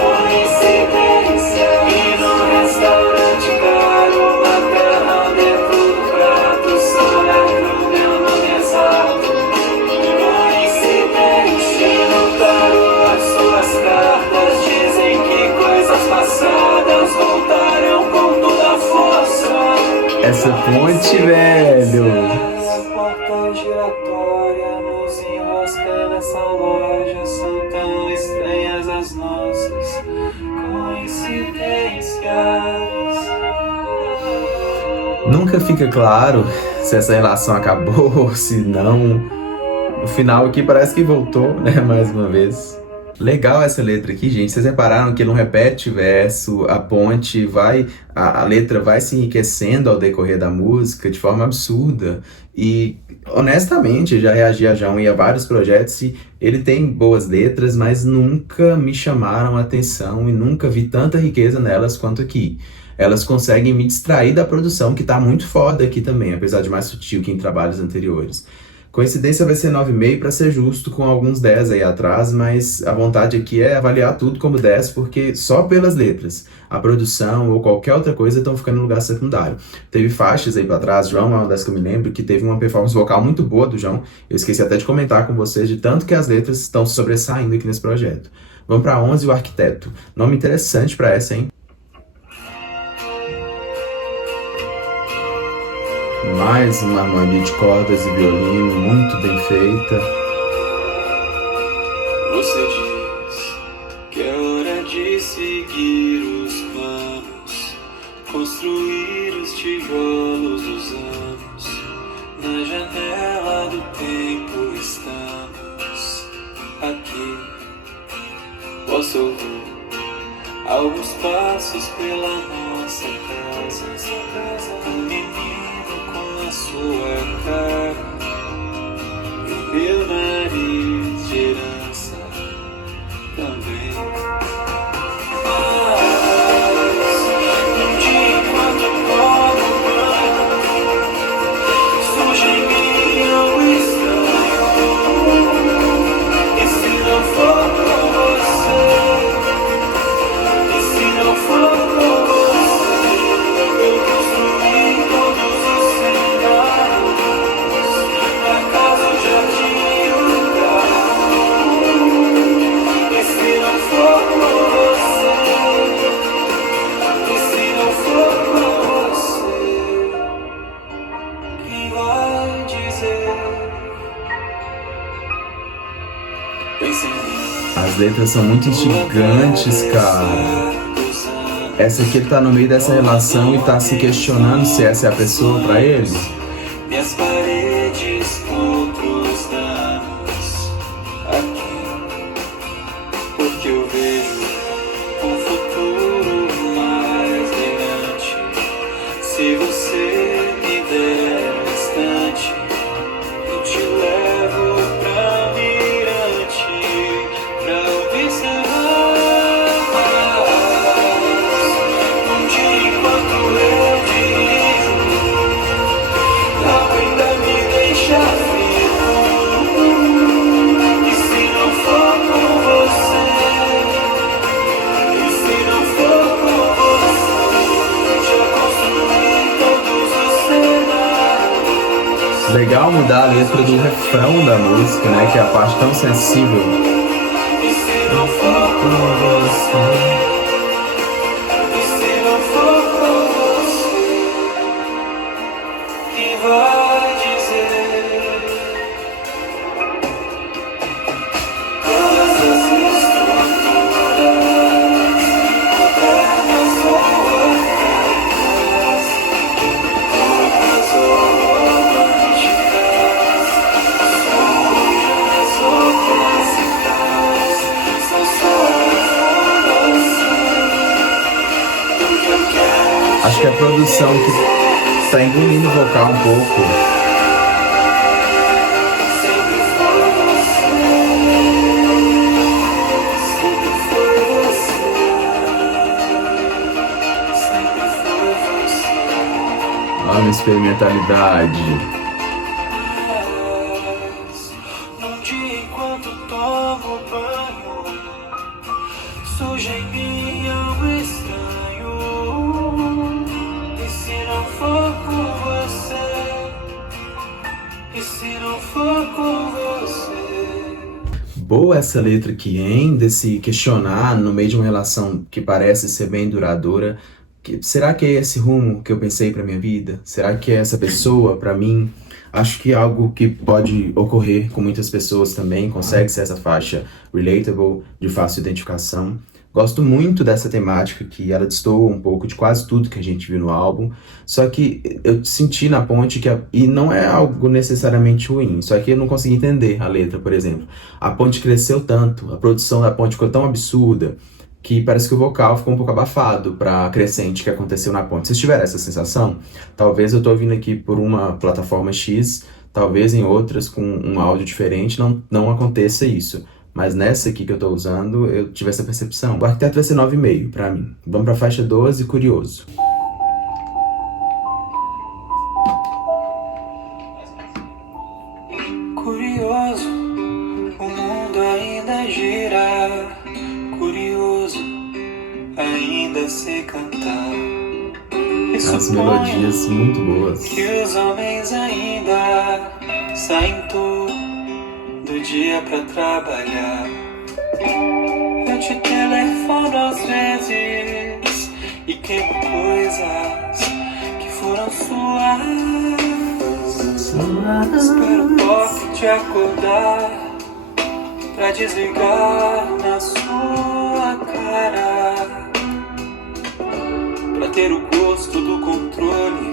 Coincidência. E no restaurante caro, macarrão dentro do prato, só olhar pro meu nome exato. Coincidência. E no tarô as suas cartas dizem que coisas passadas voltarão com toda a força. Essa ponte, velho. A porta giratória nos enrosca nessa loja, são tão estranhas as nossas coincidências. Nunca fica claro se essa relação acabou, se não. No final aqui parece que voltou, né? Mais uma vez. Legal essa letra aqui, gente. Vocês repararam que não repete verso, a ponte vai, a letra vai se enriquecendo ao decorrer da música de forma absurda. E honestamente, eu já reagi a João e a vários projetos e ele tem boas letras, mas nunca me chamaram a atenção e nunca vi tanta riqueza nelas quanto aqui. Elas conseguem me distrair da produção, que tá muito foda aqui também, apesar de mais sutil que em trabalhos anteriores. Coincidência vai ser 9,5 para ser justo, com alguns 10 aí atrás, mas a vontade aqui é avaliar tudo como 10, porque só pelas letras, a produção ou qualquer outra coisa estão ficando no lugar secundário. Teve faixas aí para trás, João é uma das que eu me lembro, que teve uma performance vocal muito boa do João. Eu esqueci até de comentar com vocês de tanto que as letras estão sobressaindo aqui nesse projeto. Vamos para 11, O Arquiteto. Nome interessante para essa, hein? Mais uma harmonia de cordas e violino muito bem feita. Você diz que é hora de seguir os planos, construir os tijolos dos anos. Na janela do tempo estamos aqui. Posso ouvir alguns passos pela nossa casa. Um menino com a sua cara e o meu nariz de herança também. Mas um dia enquanto como banho, surge em mim algo estranho. E se não for com você, e se não for com você, eu construí todos os cenários, a casa, o jardim e o carro. E se não for com você, e se não for com você, quem vai dizer? Pense em mim. As letras são muito instigantes, cara. Essa aqui ele tá no meio dessa relação e tá se questionando se essa é a pessoa pra ele. Minhas paredes contra os danos aqui, porque eu vejo um futuro mais brilhante. Se você me der um instante, eu te levo pra mirante, pra observar. Um dia enquanto eu dirijo, ainda me deixa frio. E se não for com você, e se não for com você, já construí todos os cenários. Legal mudar a letra do refrão da música, né? Que é a parte tão sensível. E se não for com você, e se não for com você, quem vai dizer? Todas as estruturas modernas que a produção que tá engolindo o vocal um pouco. Olha a experimentalidade. Num dia enquanto tomo banho, surge em mim algo estranho. E se não for com você? E se não for com você? Boa essa letra aqui, hein? De se questionar no meio de uma relação que parece ser bem duradoura. Será que é esse rumo que eu pensei pra minha vida? Será que é essa pessoa pra mim? Acho que é algo que pode ocorrer com muitas pessoas também. Consegue ser essa faixa relatable, de fácil identificação. Gosto muito dessa temática, que ela destoa um pouco de quase tudo que a gente viu no álbum. Só que eu senti na ponte que... E não é algo necessariamente ruim. Só que eu não consegui entender a letra, por exemplo. A ponte cresceu tanto, a produção da ponte ficou tão absurda, que parece que o vocal ficou um pouco abafado para a crescente que aconteceu na ponte. Vocês tiveram essa sensação? Talvez eu tô ouvindo aqui por uma plataforma X, talvez em outras com um áudio diferente não aconteça isso. Mas nessa aqui que eu tô usando, eu tive essa percepção. O arquiteto vai ser 9,5 pra mim. Vamos pra faixa 12, Curioso. Curioso, o mundo ainda gira. Curioso, ainda sei cantar. As melodias muito boas. Que os homens ainda saem todo dia pra trabalhar. Eu te telefono às vezes e queimo coisas que foram suas. Espero o toque te acordar pra desligar na sua cara, pra ter o gosto do controle,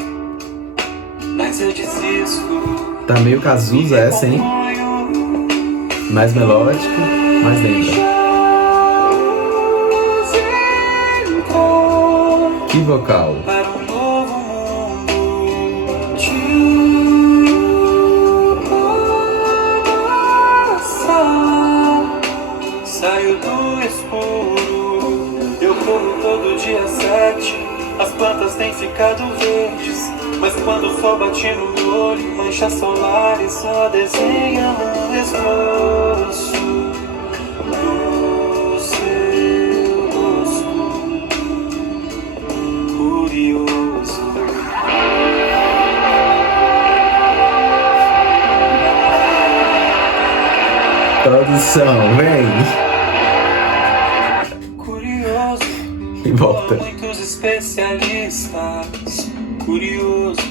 mas eu desisto. Tá meio Cazuza essa, hein? Mais melódica, mais lenta. Que vocal! Para um novo mundo te passar. Saio do escuro, eu corro todo dia 7. As plantas têm ficado verdes, mas quando o sol bate no olho, manchas solares só desenham um esboço do seu rosto curioso. Produção, vem! Curioso, E volta. como muitos especialistas. Curioso,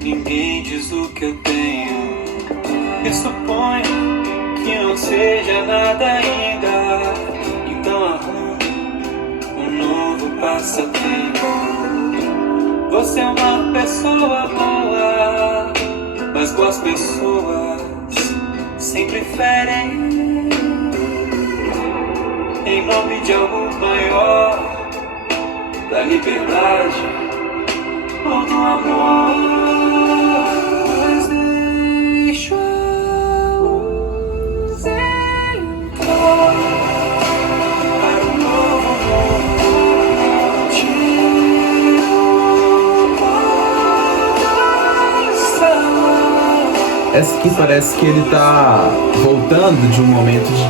ninguém diz o que eu tenho. E suponho que não seja nada ainda. Então arrumo um novo passatempo. Você é uma pessoa boa, mas boas pessoas sempre ferem em nome de algo maior, da liberdade ou do amor. Mas deixa a luz entrar para um novo mundo. Tiro passar. Essa aqui parece que ele tá voltando de um momento de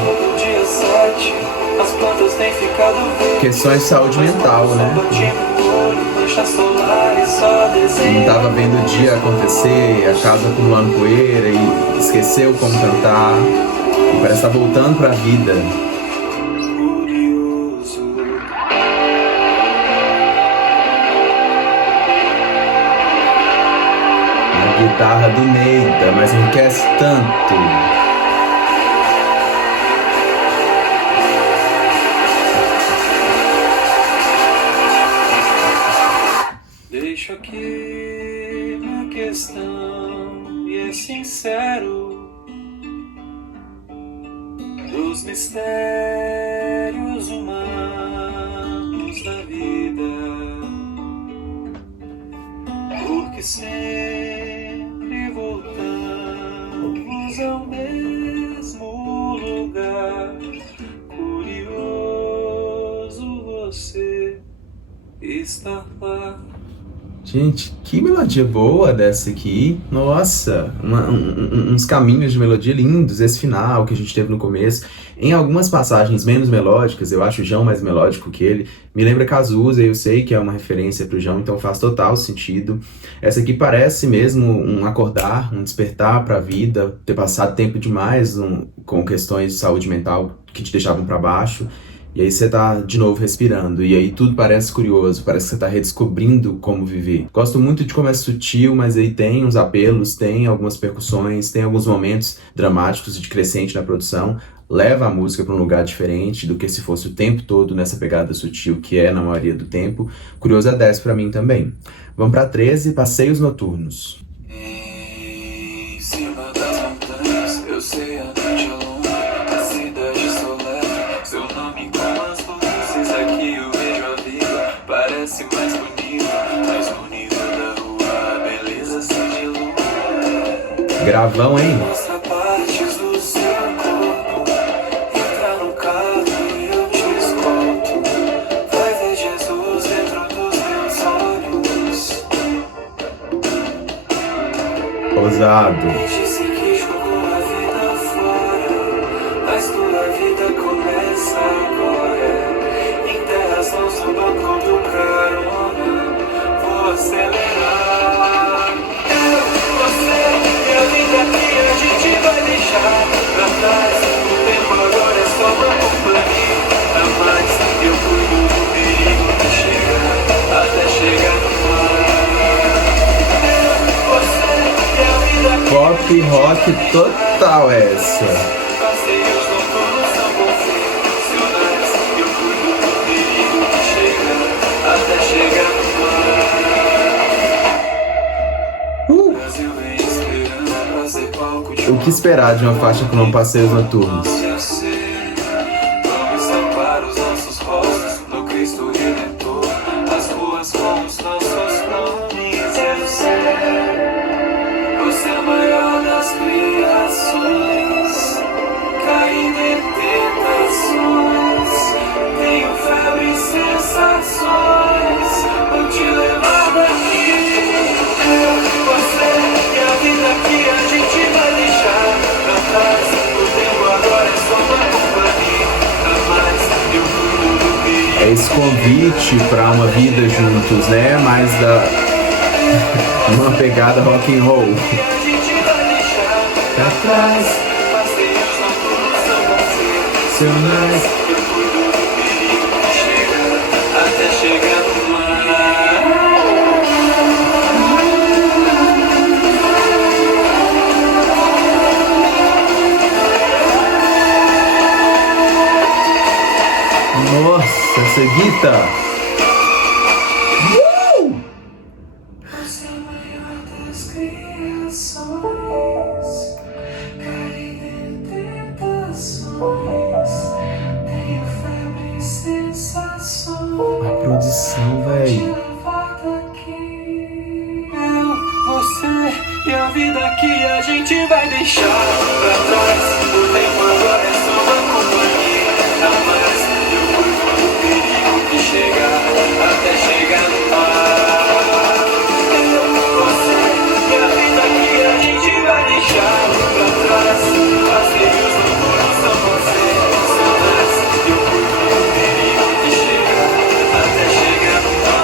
Dia 7, as plantas têm ficado verdes. questões de saúde mental, né? Não tava vendo o dia acontecer, a casa acumulando poeira e esqueceu como cantar. E parece estar voltando pra vida. Curioso. A guitarra do Neida, mas enriquece tanto. Deixo aqui uma questão e é sincero dos mistérios humanos da vida. e sempre voltamos ao mesmo lugar. Curioso você estar lá. Gente, que melodia boa dessa aqui. Nossa, uns caminhos de melodia lindos. Esse final que a gente teve no começo. Em algumas passagens menos melódicas, eu acho o João mais melódico que ele. Me lembra Cazuza, eu sei que é uma referência pro João, então faz total sentido. Essa aqui parece mesmo um acordar, um despertar pra vida, ter passado tempo demais com questões de saúde mental que te deixavam pra baixo. E aí você tá de novo respirando, e aí tudo parece curioso, parece que você tá redescobrindo como viver. Gosto muito de como é sutil, mas aí tem uns apelos, tem algumas percussões, tem alguns momentos dramáticos e de crescente na produção. Leva a música para um lugar diferente do que se fosse o tempo todo nessa pegada sutil que é na maioria do tempo. Curioso é 10 pra mim também. Vamos pra 13, Passeios Noturnos. Em cima das montanhas, eu sei a noite é longa, a cidade só leva seu nome com as luzes. Aqui eu vejo a vida, parece mais bonita da rua, a beleza se dilui. Gravão, hein? Mostra partes do seu corpo, entra no carro e eu te escolto. Vai ver Jesus dentro dos meus olhos. Ousado. Me disse que jogou a vida fora, mas tua vida começa agora. Enterra as mãos no banco do carona, vou acelerar. Eu, você e a vida que a gente vai deixar pra trás. O tempo agora é só uma companhia a mais. Eu cuido do perigo que chega até chegar no mar. Eu, você e a vida que Pop rock total essa. passeios noturnos são convencionais. Eu cuido do perigo que chega até chegar no mar. Brasil vem esperando pra ser palco de O que esperar de uma faixa com um Passeios Noturnos? vamos estampar os nossos rostos no Cristo Redentor. As ruas com os nossos nomes. Eu sei, você é a maior das criações, caindo em tentações. Tenho febre e sensações, vou te levar daqui. Eu, você e a vida que a gente vai deixar pra trás. O tempo agora é só uma companhia a mais. Eu cuido do perigo. É esse convite pra uma vida juntos, né? Mais uma pegada rock and roll. A gente vai deixar Pra trás, passeios noturnos são convencionais. Eu cuido do perigo que chega até chegar no mar. nossa, essa guita! Você é a maior das criações, caída em tentações. Tenho febre e sensações. A produção, véi. Eu, você e a vida que a gente vai deixar pra trás. O tempo agora é só uma companhia a mais. Eu cuido do perigo que chega até chegar no mar. Eu, você e a vida que a gente vai deixar pra trás. Passeios noturnos são convencionais. Eu cuido do perigo que chega até chegar no mar.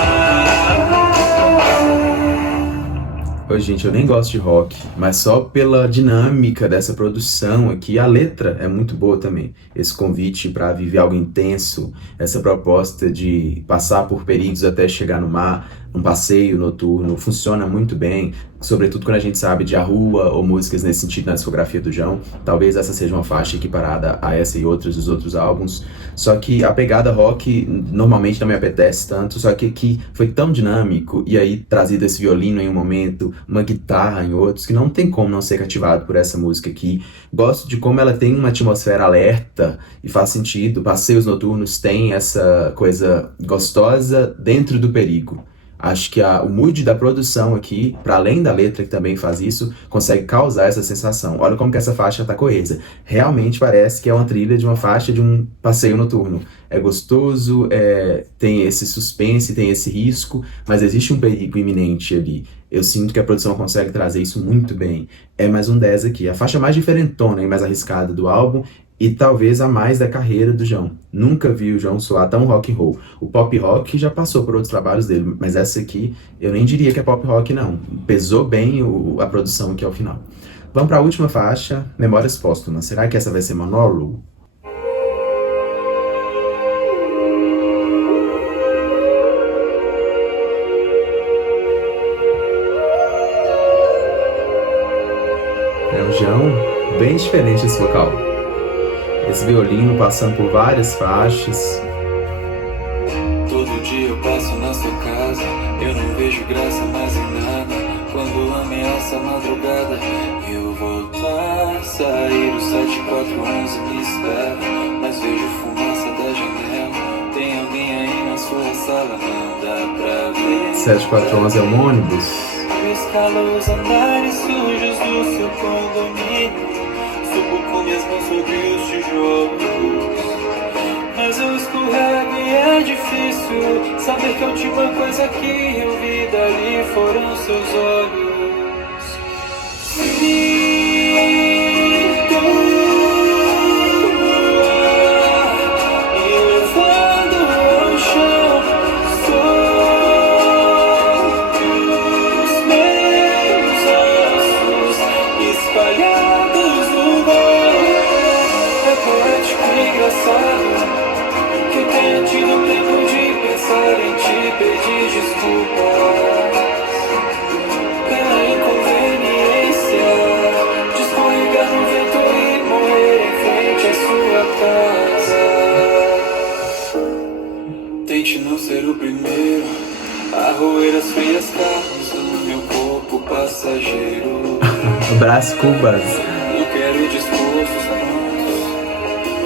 Ô, gente, eu nem gosto de rock, mas só pela dinâmica dessa produção aqui, a letra é muito boa também. Esse convite para viver algo intenso, essa proposta de passar por perigos até chegar no mar, um passeio noturno, funciona muito bem, sobretudo quando a gente sabe de A Rua ou músicas nesse sentido na discografia do João. Talvez essa seja uma faixa equiparada a essa e outras dos outros álbuns. Só que a pegada rock normalmente não me apetece tanto, só que aqui foi tão dinâmico, e aí trazido esse violino em um momento, uma guitarra em outros, que não tem como não ser cativado por essa música aqui. Gosto de como ela tem uma atmosfera alerta e faz sentido. Passeios Noturnos tem essa coisa gostosa dentro do perigo. Acho que o mood da produção aqui, para além da letra que também faz isso, consegue causar essa sensação. Olha como que essa faixa tá coesa. Realmente parece que é uma trilha de uma faixa de um passeio noturno. É gostoso, tem esse suspense, tem esse risco, mas existe um perigo iminente ali. Eu sinto que a produção consegue trazer isso muito bem. É mais um 10 aqui. A faixa mais diferentona e mais arriscada do álbum, e talvez a mais da carreira do João. Nunca vi o João soar tão rock and roll. O pop rock já passou por outros trabalhos dele, mas essa aqui eu nem diria que é pop rock, não. Pesou bem a produção aqui ao final. Vamos para a última faixa, Memórias Póstumas. Será que essa vai ser monólogo? É o João, bem diferente esse vocal. Esse violino passando por várias faixas. Todo dia eu passo na sua casa, eu não vejo graça mais em nada. Quando ameaça a madrugada, eu volto a sair. O 7411 me espera, mas vejo fumaça da janela. Tem alguém aí na sua sala, não dá pra ver. 7411 é um ônibus. Escala os andares sujos do seu condomínio. Subo com minhas mãos sobre os tijolos, mas eu escorrego e é difícil saber que a última coisa que eu vi dali foram seus olhos. Sinto me levando ao chão, os meus ossos espalhados no vão. É poético e engraçado que eu tenha tido tempo de pensar em te pedir desculpas pela inconveniência de escorregar no vento e morrer em frente à sua casa. Tente não ser o primeiro a roer as frias carnes do meu corpo passageiro. Brás Cubas. Não quero discursos prontos,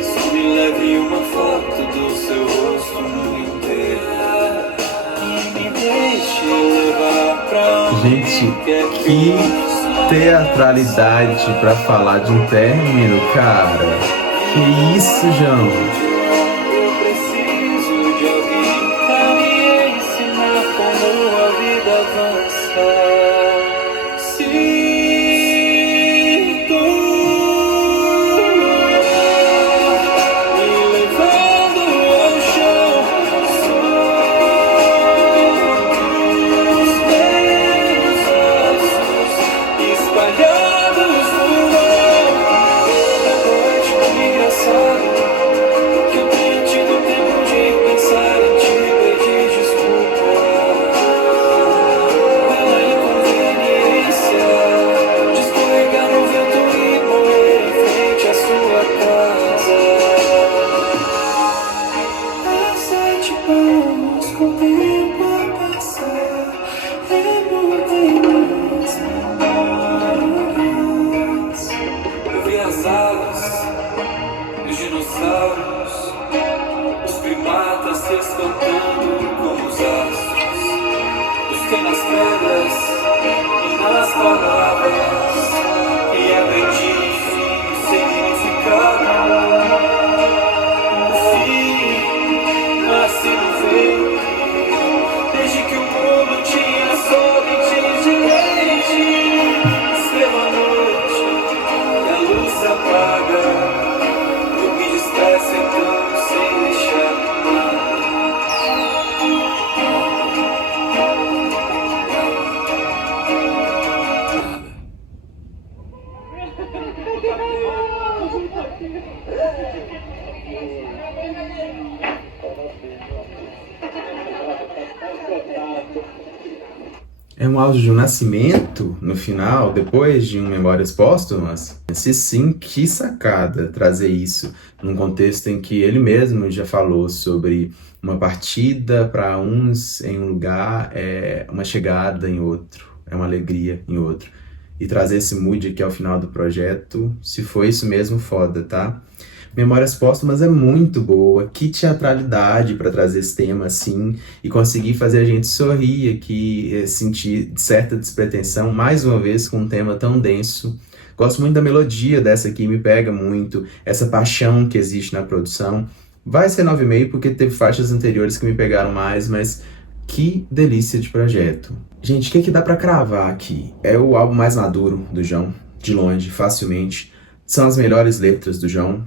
só me leve uma foto do seu rosto no inteiro e me deixe levar pra onde Gente, quer que teatralidade pra falar de um término, cara. Que isso, João? eu preciso de alguém pra me ensinar como a vida avança. É um áudio de um nascimento no final, depois de um Memórias Póstumas? Se sim, que sacada trazer isso num contexto em que ele mesmo já falou sobre uma partida para uns em um lugar, é uma chegada em outro, é uma alegria em outro. E trazer esse mood aqui ao final do projeto, se foi isso mesmo, foda, tá? Memórias Póstumas é muito boa, que teatralidade para trazer esse tema assim e conseguir fazer a gente sorrir aqui, sentir certa despretensão, mais uma vez com um tema tão denso. Gosto muito da melodia dessa aqui, me pega muito, essa paixão que existe na produção. Vai ser 9,5 porque teve faixas anteriores que me pegaram mais, mas que delícia de projeto. Gente, o que dá pra cravar aqui? É o álbum mais maduro do João, de longe, facilmente. São as melhores letras do João,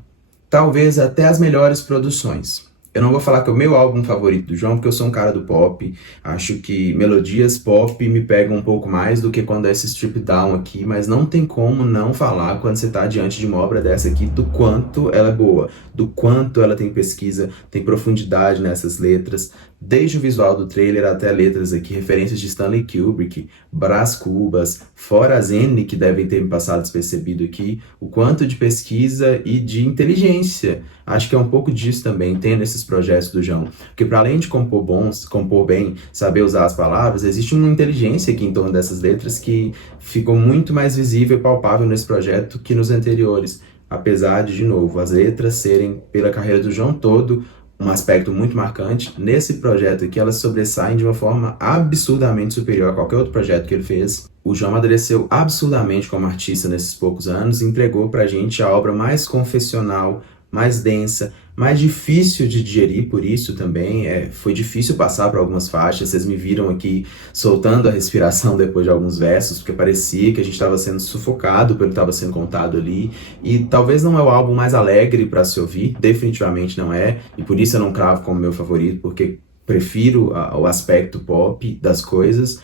talvez até as melhores produções. Eu não vou falar que é o meu álbum favorito do João, porque eu sou um cara do pop. Acho que melodias pop me pegam um pouco mais do que quando é esse strip down aqui, mas não tem como não falar quando você tá diante de uma obra dessa aqui, do quanto ela é boa, do quanto ela tem pesquisa, tem profundidade nessas letras, desde o visual do trailer até letras aqui, referências de Stanley Kubrick, Brás Cubas, fora as N que devem ter me passado despercebido aqui, o quanto de pesquisa e de inteligência. Acho que é um pouco disso também, tendo esses projetos do João. Porque para além de compor bem, saber usar as palavras, existe uma inteligência aqui em torno dessas letras que ficou muito mais visível e palpável nesse projeto que nos anteriores. Apesar de novo, as letras serem, pela carreira do João todo, um aspecto muito marcante, nesse projeto aqui elas sobressaem de uma forma absurdamente superior a qualquer outro projeto que ele fez. O João amadureceu absurdamente como artista nesses poucos anos e entregou pra gente a obra mais confessional, mais densa, mais difícil de digerir, por isso também foi difícil passar por algumas faixas. Vocês me viram aqui soltando a respiração depois de alguns versos, porque parecia que a gente estava sendo sufocado pelo que estava sendo contado ali, e talvez não é o álbum mais alegre para se ouvir, definitivamente não é, e por isso eu não cravo como meu favorito, porque prefiro o aspecto pop das coisas,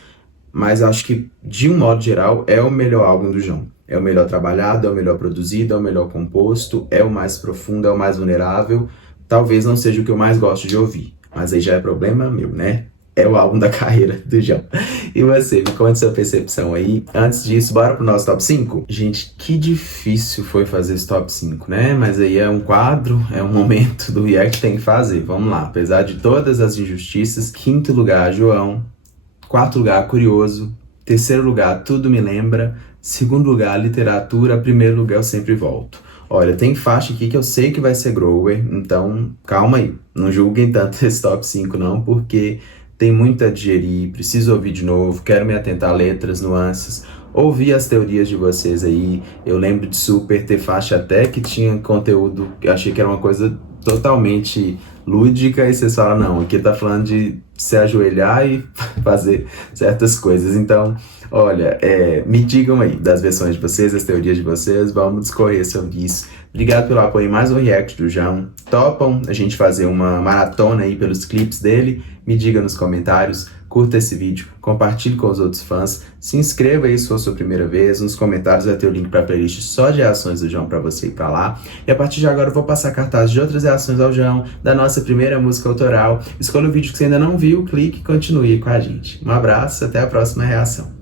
mas acho que, de um modo geral, é o melhor álbum do João. É o melhor trabalhado, é o melhor produzido, é o melhor composto, é o mais profundo, é o mais vulnerável. Talvez não seja o que eu mais gosto de ouvir, mas aí já é problema meu, né? É o álbum da carreira do João. E você, me conta sua percepção aí. Antes disso, bora pro nosso top 5? Gente, que difícil foi fazer esse top 5, né? Mas aí é um quadro, é um momento do React que tem que fazer. Vamos lá. Apesar de todas as injustiças, quinto lugar, João. Quarto lugar, Curioso. Terceiro lugar, Tudo Me Lembra. Segundo lugar, Literatura. Primeiro lugar, Eu Sempre Volto. Olha, tem faixa aqui que eu sei que vai ser grower, então calma aí. Não julguem tanto esse top 5 não, porque tem muito a digerir, preciso ouvir de novo, quero me atentar a letras, nuances, ouvir as teorias de vocês aí. Eu lembro de Super ter faixa até que tinha conteúdo, eu achei que era uma coisa totalmente lúdica, e vocês falam, não, aqui tá falando de se ajoelhar e fazer certas coisas. Então, olha, me digam aí das versões de vocês, das teorias de vocês, vamos discorrer sobre isso. Obrigado pelo apoio em mais um react do João. Topam a gente fazer uma maratona aí pelos clipes dele? Me diga nos comentários, curta esse vídeo, compartilhe com os outros fãs, se inscreva aí se for sua primeira vez, nos comentários vai ter o link para a playlist só de reações do João para você ir para lá. E a partir de agora eu vou passar cartazes de outras reações ao João, da nossa primeira música autoral. Escolha o vídeo que você ainda não viu, clique e continue com a gente. Um abraço, até a próxima reação.